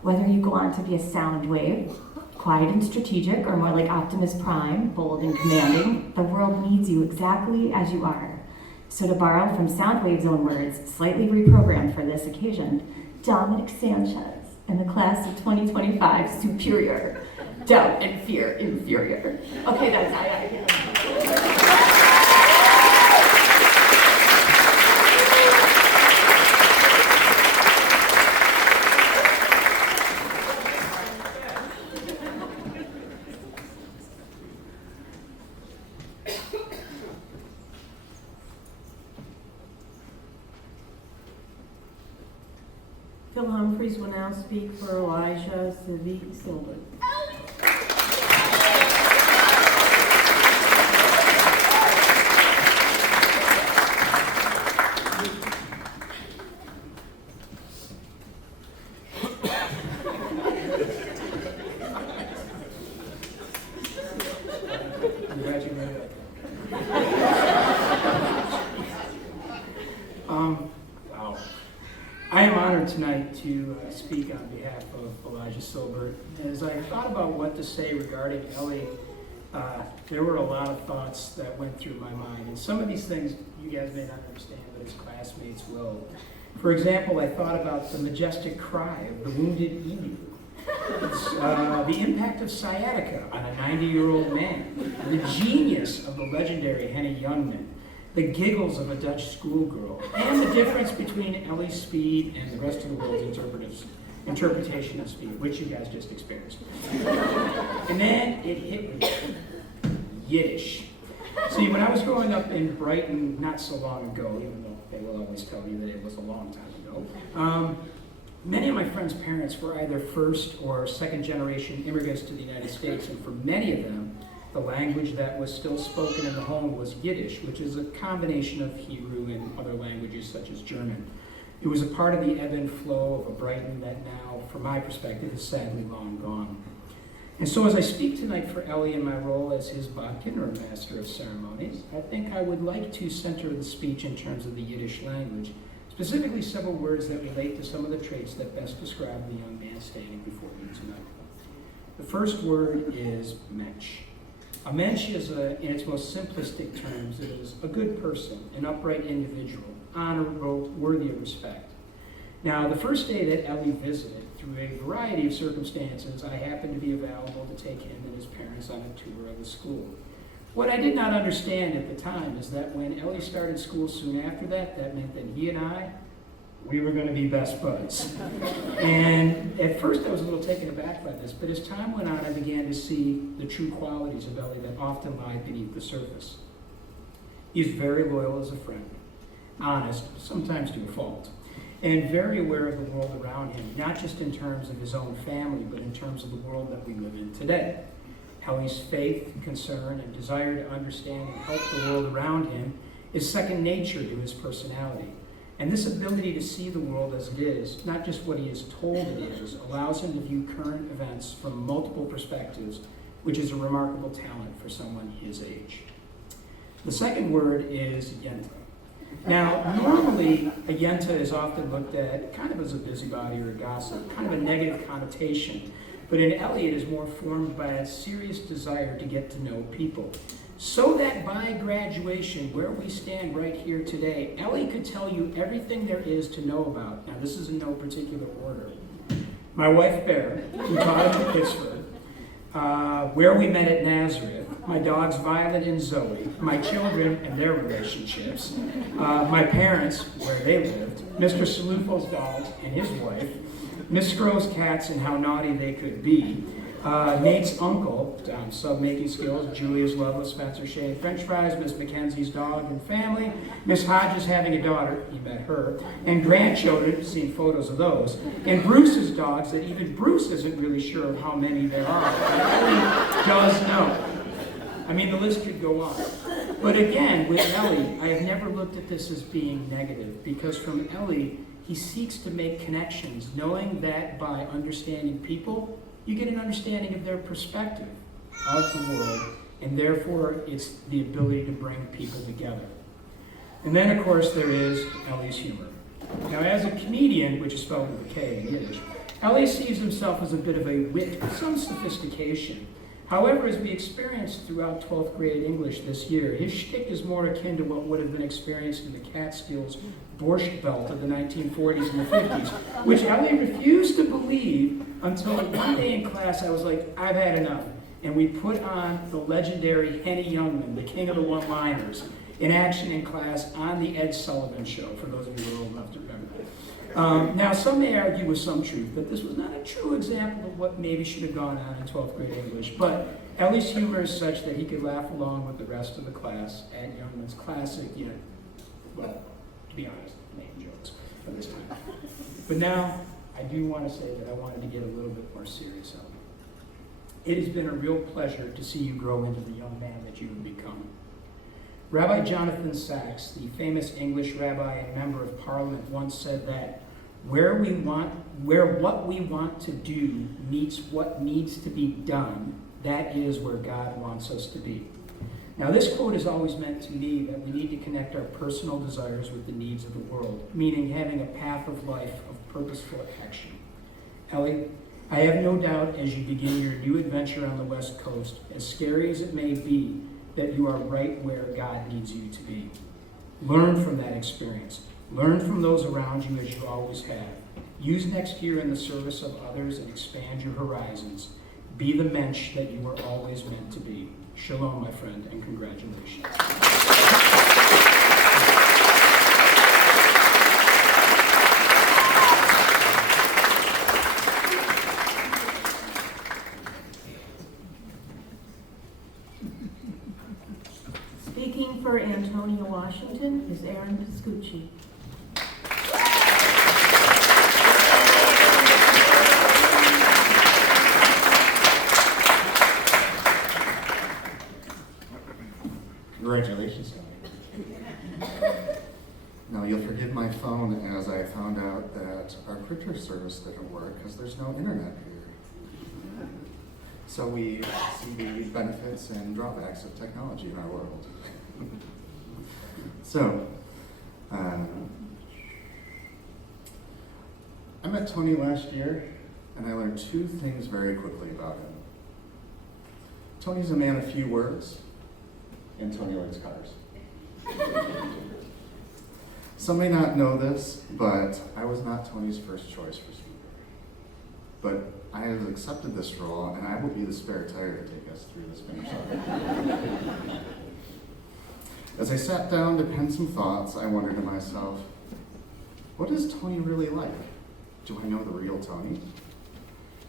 Whether you go on to be a sound wave, quiet and strategic, or more like Optimus Prime, bold and commanding, the world needs you exactly as you are. So to borrow from Soundwave's own words, slightly reprogrammed for this occasion, Dominic Sanchez and the class of 2025, superior. Doubt and fear, inferior. Okay, that's I. Phil Humphreys will now speak for Elijah Silva. I am honored tonight to speak on behalf of Elijah Silbert. As I thought about what to say regarding Ellie, there were a lot of thoughts that went through my mind. And some of these things you guys may not understand, but his classmates will. For example, I thought about the majestic cry of the wounded emu, the impact of sciatica on a 90-year-old man, the genius of the legendary Henny Youngman, the giggles of a Dutch schoolgirl, and the difference between Ellie's speed and the rest of the world's interpretation of speed, which you guys just experienced. And then it hit me. Yiddish. See, when I was growing up in Brighton not so long ago, even though they will always tell you that it was a long time ago, many of my friends' parents were either first or second generation immigrants to the United States, and for many of them, the language that was still spoken in the home was Yiddish, which is a combination of Hebrew and other languages such as German. It was a part of the ebb and flow of a Brighton that now, from my perspective, is sadly long gone. And so as I speak tonight for Ellie in my role as his bodkin, or Master of Ceremonies, I think I would like to center the speech in terms of the Yiddish language, specifically several words that relate to some of the traits that best describe the young man standing before you tonight. The first word is mensch. A mensch is, in its most simplistic terms, it is a good person, an upright individual, honorable, worthy of respect. Now, the first day that Ellie visited, through a variety of circumstances, I happened to be available to take him and his parents on a tour of the school. What I did not understand at the time is that when Ellie started school soon after that, that meant that he and I, we were going to be best buds. And at first I was a little taken aback by this, but as time went on, I began to see the true qualities of Ellie that often lie beneath the surface. He is very loyal as a friend, honest, sometimes to a fault, and very aware of the world around him, not just in terms of his own family, but in terms of the world that we live in today. Ellie's faith, concern, and desire to understand and help the world around him is second nature to his personality. And this ability to see the world as it is, not just what he is told it is, allows him to view current events from multiple perspectives, which is a remarkable talent for someone his age. The second word is yenta. Now, normally, a yenta is often looked at kind of as a busybody or a gossip, kind of a negative connotation. But in Ellie, it is more formed by a serious desire to get to know people. So that by graduation, where we stand right here today, Ellie could tell you everything there is to know about. Now, this is in no particular order. My wife, Bear, who taught in Pittsburgh, where we met at Nazareth, my dogs, Violet and Zoe, my children and their relationships, my parents, where they lived, Mr. Salufo's dogs and his wife, Miss Scro's cats and how naughty they could be, Nate's uncle, sub-making skills, Julia's Loveless, Spencer Shea, French fries, Miss Mackenzie's dog and family, Miss Hodges having a daughter, he met her, and grandchildren, seen photos of those, and Bruce's dogs that even Bruce isn't really sure of how many there are. Ellie does know. I mean, the list could go on. But again, with Ellie, I have never looked at this as being negative, because from Ellie, he seeks to make connections, knowing that by understanding people, you get an understanding of their perspective of the world, and therefore it's the ability to bring people together. And then, of course, there is Ellie's humor. Now, as a comedian, which is spelled with a K in Yiddish, Ellie sees himself as a bit of a wit with some sophistication. However, as we experienced throughout 12th grade English this year, his shtick is more akin to what would have been experienced in the Catskills Borscht Belt of the 1940s and the 50s, which Ellie refused to believe until one day in class I was like, I've had enough. And we put on the legendary Henny Youngman, the king of the one-liners, in action in class on the Ed Sullivan Show, for those of you who are old enough to remember that. Now, some may argue with some truth that this was not a true example of what maybe should have gone on in 12th grade English, but Ellie's humor is such that he could laugh along with the rest of the class at Youngman's classic, yet, well, to be honest, lame jokes of this time. But now, I do want to say that I wanted to get a little bit more serious, Ellie. It has been a real pleasure to see you grow into the young man that you have become. Rabbi Jonathan Sacks, the famous English rabbi and member of Parliament, once said that where what we want to do meets what needs to be done, that is where God wants us to be. Now, this quote has always meant to me that we need to connect our personal desires with the needs of the world, meaning having a path of life of purposeful action. Ellie, I have no doubt as you begin your new adventure on the West Coast, as scary as it may be, that you are right where God needs you to be. Learn from that experience. Learn from those around you as you always have. Use next year in the service of others and expand your horizons. Be the mensch that you were always meant to be. Shalom, my friend, and congratulations. Speaking for Antonia Washington is Aaron Piscucci. Congratulations, Tony. Now, you'll forgive my phone as I found out that our printer service didn't work because there's no internet here. So we see the benefits and drawbacks of technology in our world. So, I met Tony last year, and I learned two things very quickly about him. Tony's a man of few words, and Tony likes cars. Some may not know this, but I was not Tony's first choice for speaker. But I have accepted this role, and I will be the spare tire to take us through this finish line. As I sat down to pen some thoughts, I wondered to myself, what is Tony really like? Do I know the real Tony?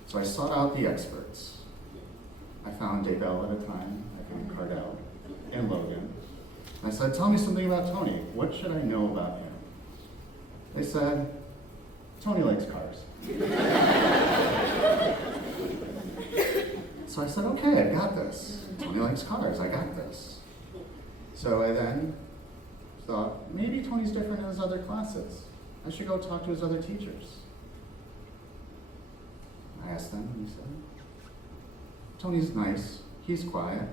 So I sought out the experts. I found Daybell at a time, I found Cardell, and Logan. And I said, tell me something about Tony. What should I know about him? They said, Tony likes cars. So I said, okay, I got this. Tony likes cars, I got this. So I then thought, maybe Tony's different in his other classes. I should go talk to his other teachers. I asked them, and he said, Tony's nice, he's quiet,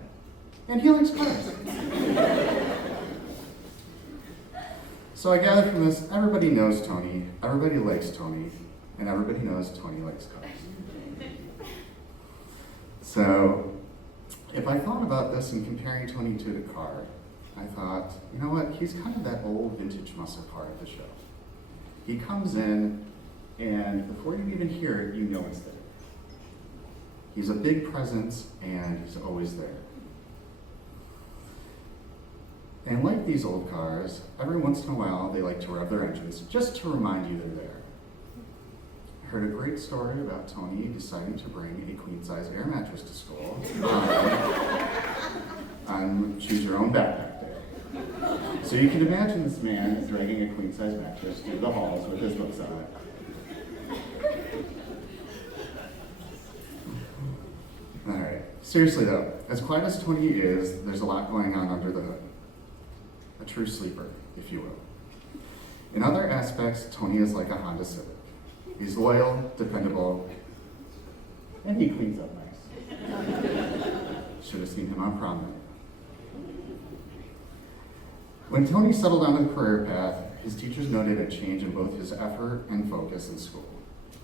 and he likes cars. So I gathered from this, everybody knows Tony, everybody likes Tony, and everybody knows Tony likes cars. So if I thought about this and comparing Tony to the car, I thought, you know what, he's kind of that old vintage muscle car at the show. He comes in, and before you even hear it, you know it's there. He's a big presence, and he's always there. And like these old cars, every once in a while, they like to rev their engines just to remind you they're there. heard a great story about Tony deciding to bring a queen-size air mattress to school on Choose Your Own Backpack Day. So you can imagine this man dragging a queen-size mattress through the halls with his books on it. All right, seriously though, as quiet as Tony is, there's a lot going on under the hood. A true sleeper, if you will. In other aspects, Tony is like a Honda Civic. He's loyal, dependable, and he cleans up nice. Should have seen him on prom night. When Tony settled on a career path, his teachers noted a change in both his effort and focus in school,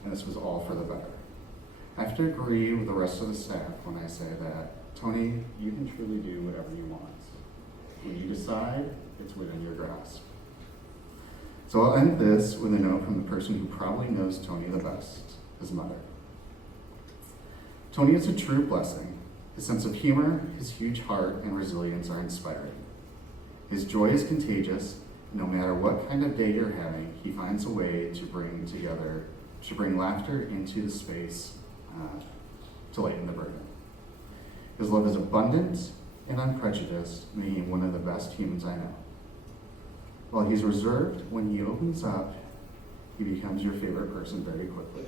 and this was all for the better. I have to agree with the rest of the staff when I say that, Tony, you can truly do whatever you want. When you decide, it's within your grasp. So I'll end this with a note from the person who probably knows Tony the best, his mother. Tony is a true blessing. His sense of humor, his huge heart, and resilience are inspiring. His joy is contagious. No matter what kind of day you're having, he finds a way to bring laughter into the space to lighten the burden. His love is abundant and unprejudiced, making him one of the best humans I know. While he's reserved, when he opens up, he becomes your favorite person very quickly.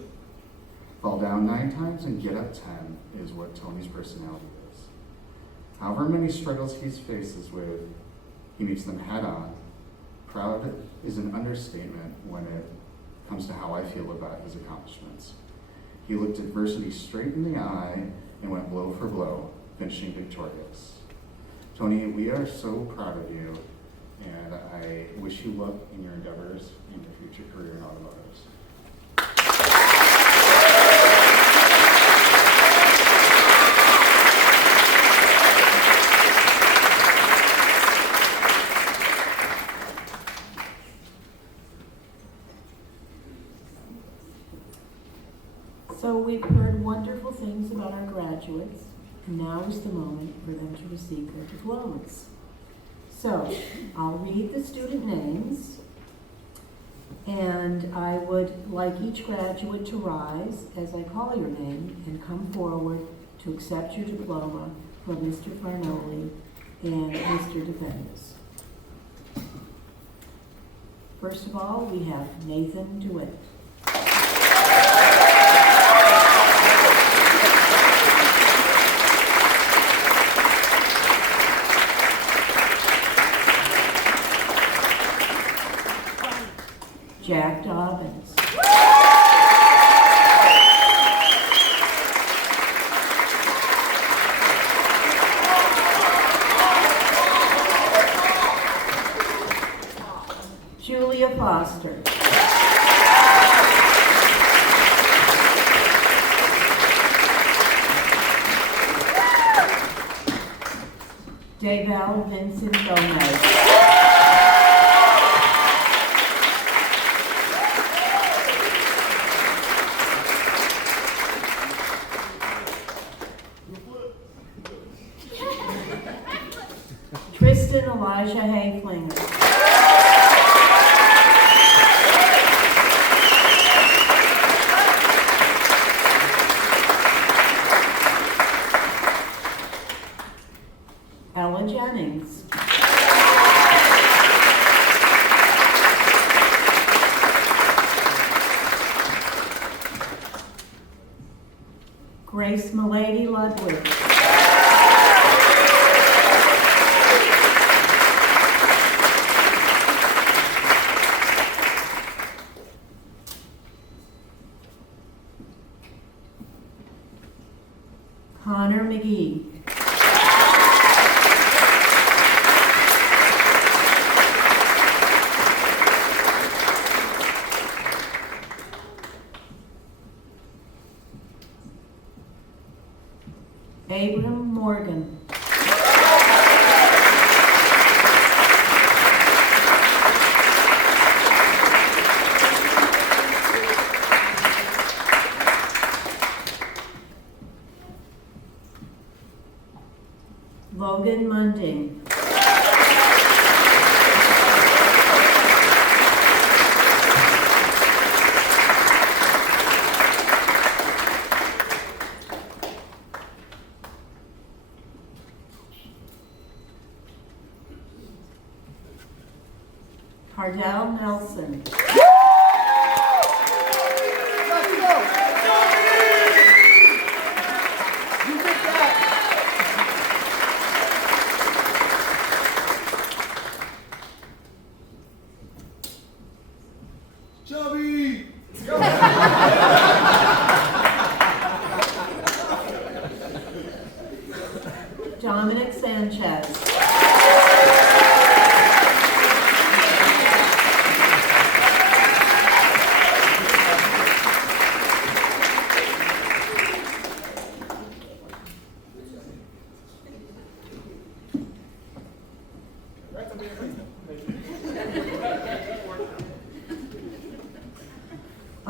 Fall down 9 times and get up 10 is what Tony's personality is. However many struggles he faces with, he meets them head on. Proud is an understatement when it comes to how I feel about his accomplishments. He looked adversity straight in the eye and went blow for blow, finishing victorious. Tony, we are so proud of you, and I wish you luck in your endeavors in your future career in automotives. So we've heard wonderful things about our graduates, and now is the moment for them to receive their diplomas. So I'll read the student names, and I would like each graduate to rise as I call your name and come forward to accept your diploma from Mr. Farnoli and Mr. Defendus. First of all, we have Nathan DeWitt. Jack Dobbins. Julia Foster. Daybell Vincent Gomez. Tristan Elijah Hayflinger. Ella Jennings. Grace Milady Ludwig. Connor McGee. Abram Morgan. Logan Munding. Cardell Nelson. Chubby! Dominic Sanchez.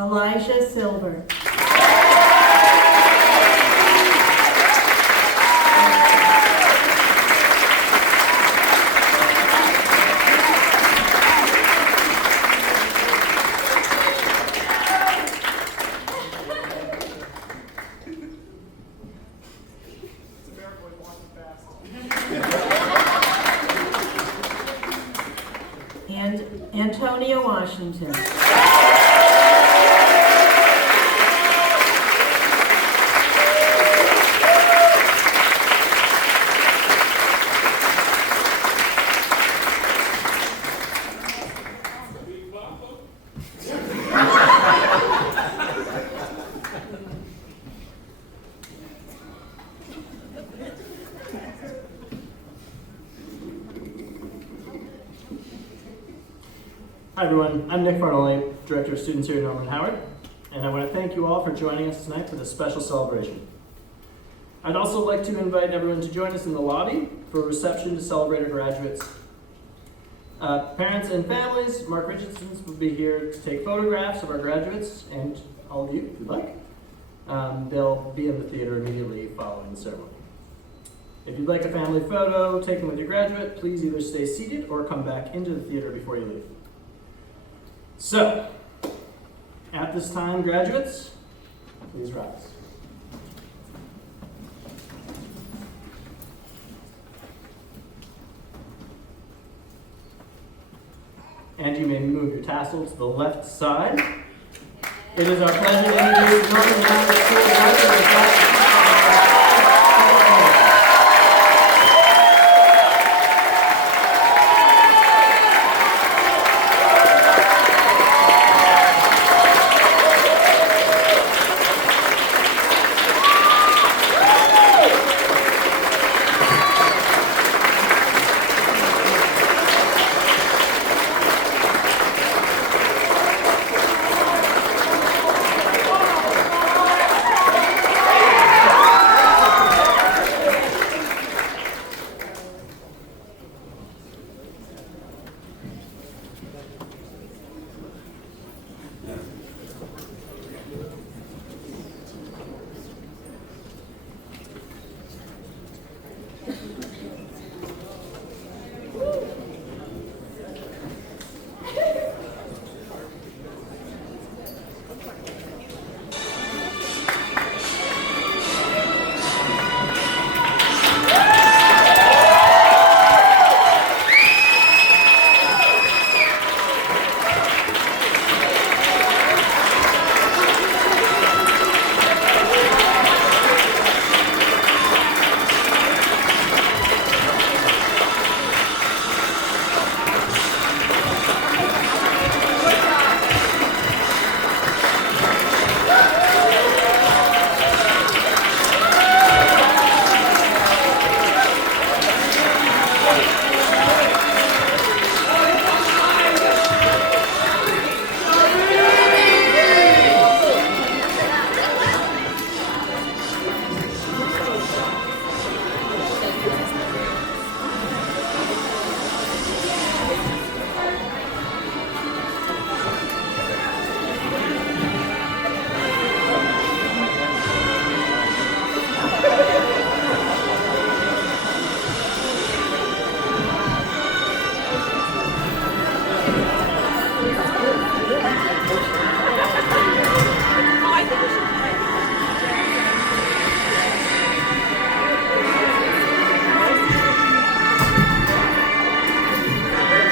Elijah Silver. And Antonia Washington. Hi everyone, I'm Nick Farnelli, Director of Students here at Norman Howard, and I want to thank you all for joining us tonight for this special celebration. I'd also like to invite everyone to join us in the lobby for a reception to celebrate our graduates. Parents and families, Mark Richardson will be here to take photographs of our graduates and all of you, if you'd like. They'll be in the theater immediately following the ceremony. If you'd like a family photo taken with your graduate, please either stay seated or come back into the theater before you leave. So, at this time, graduates, please rise. And you may move your tassel to the left side. It is our pleasure to introduce Norman Howard School Director of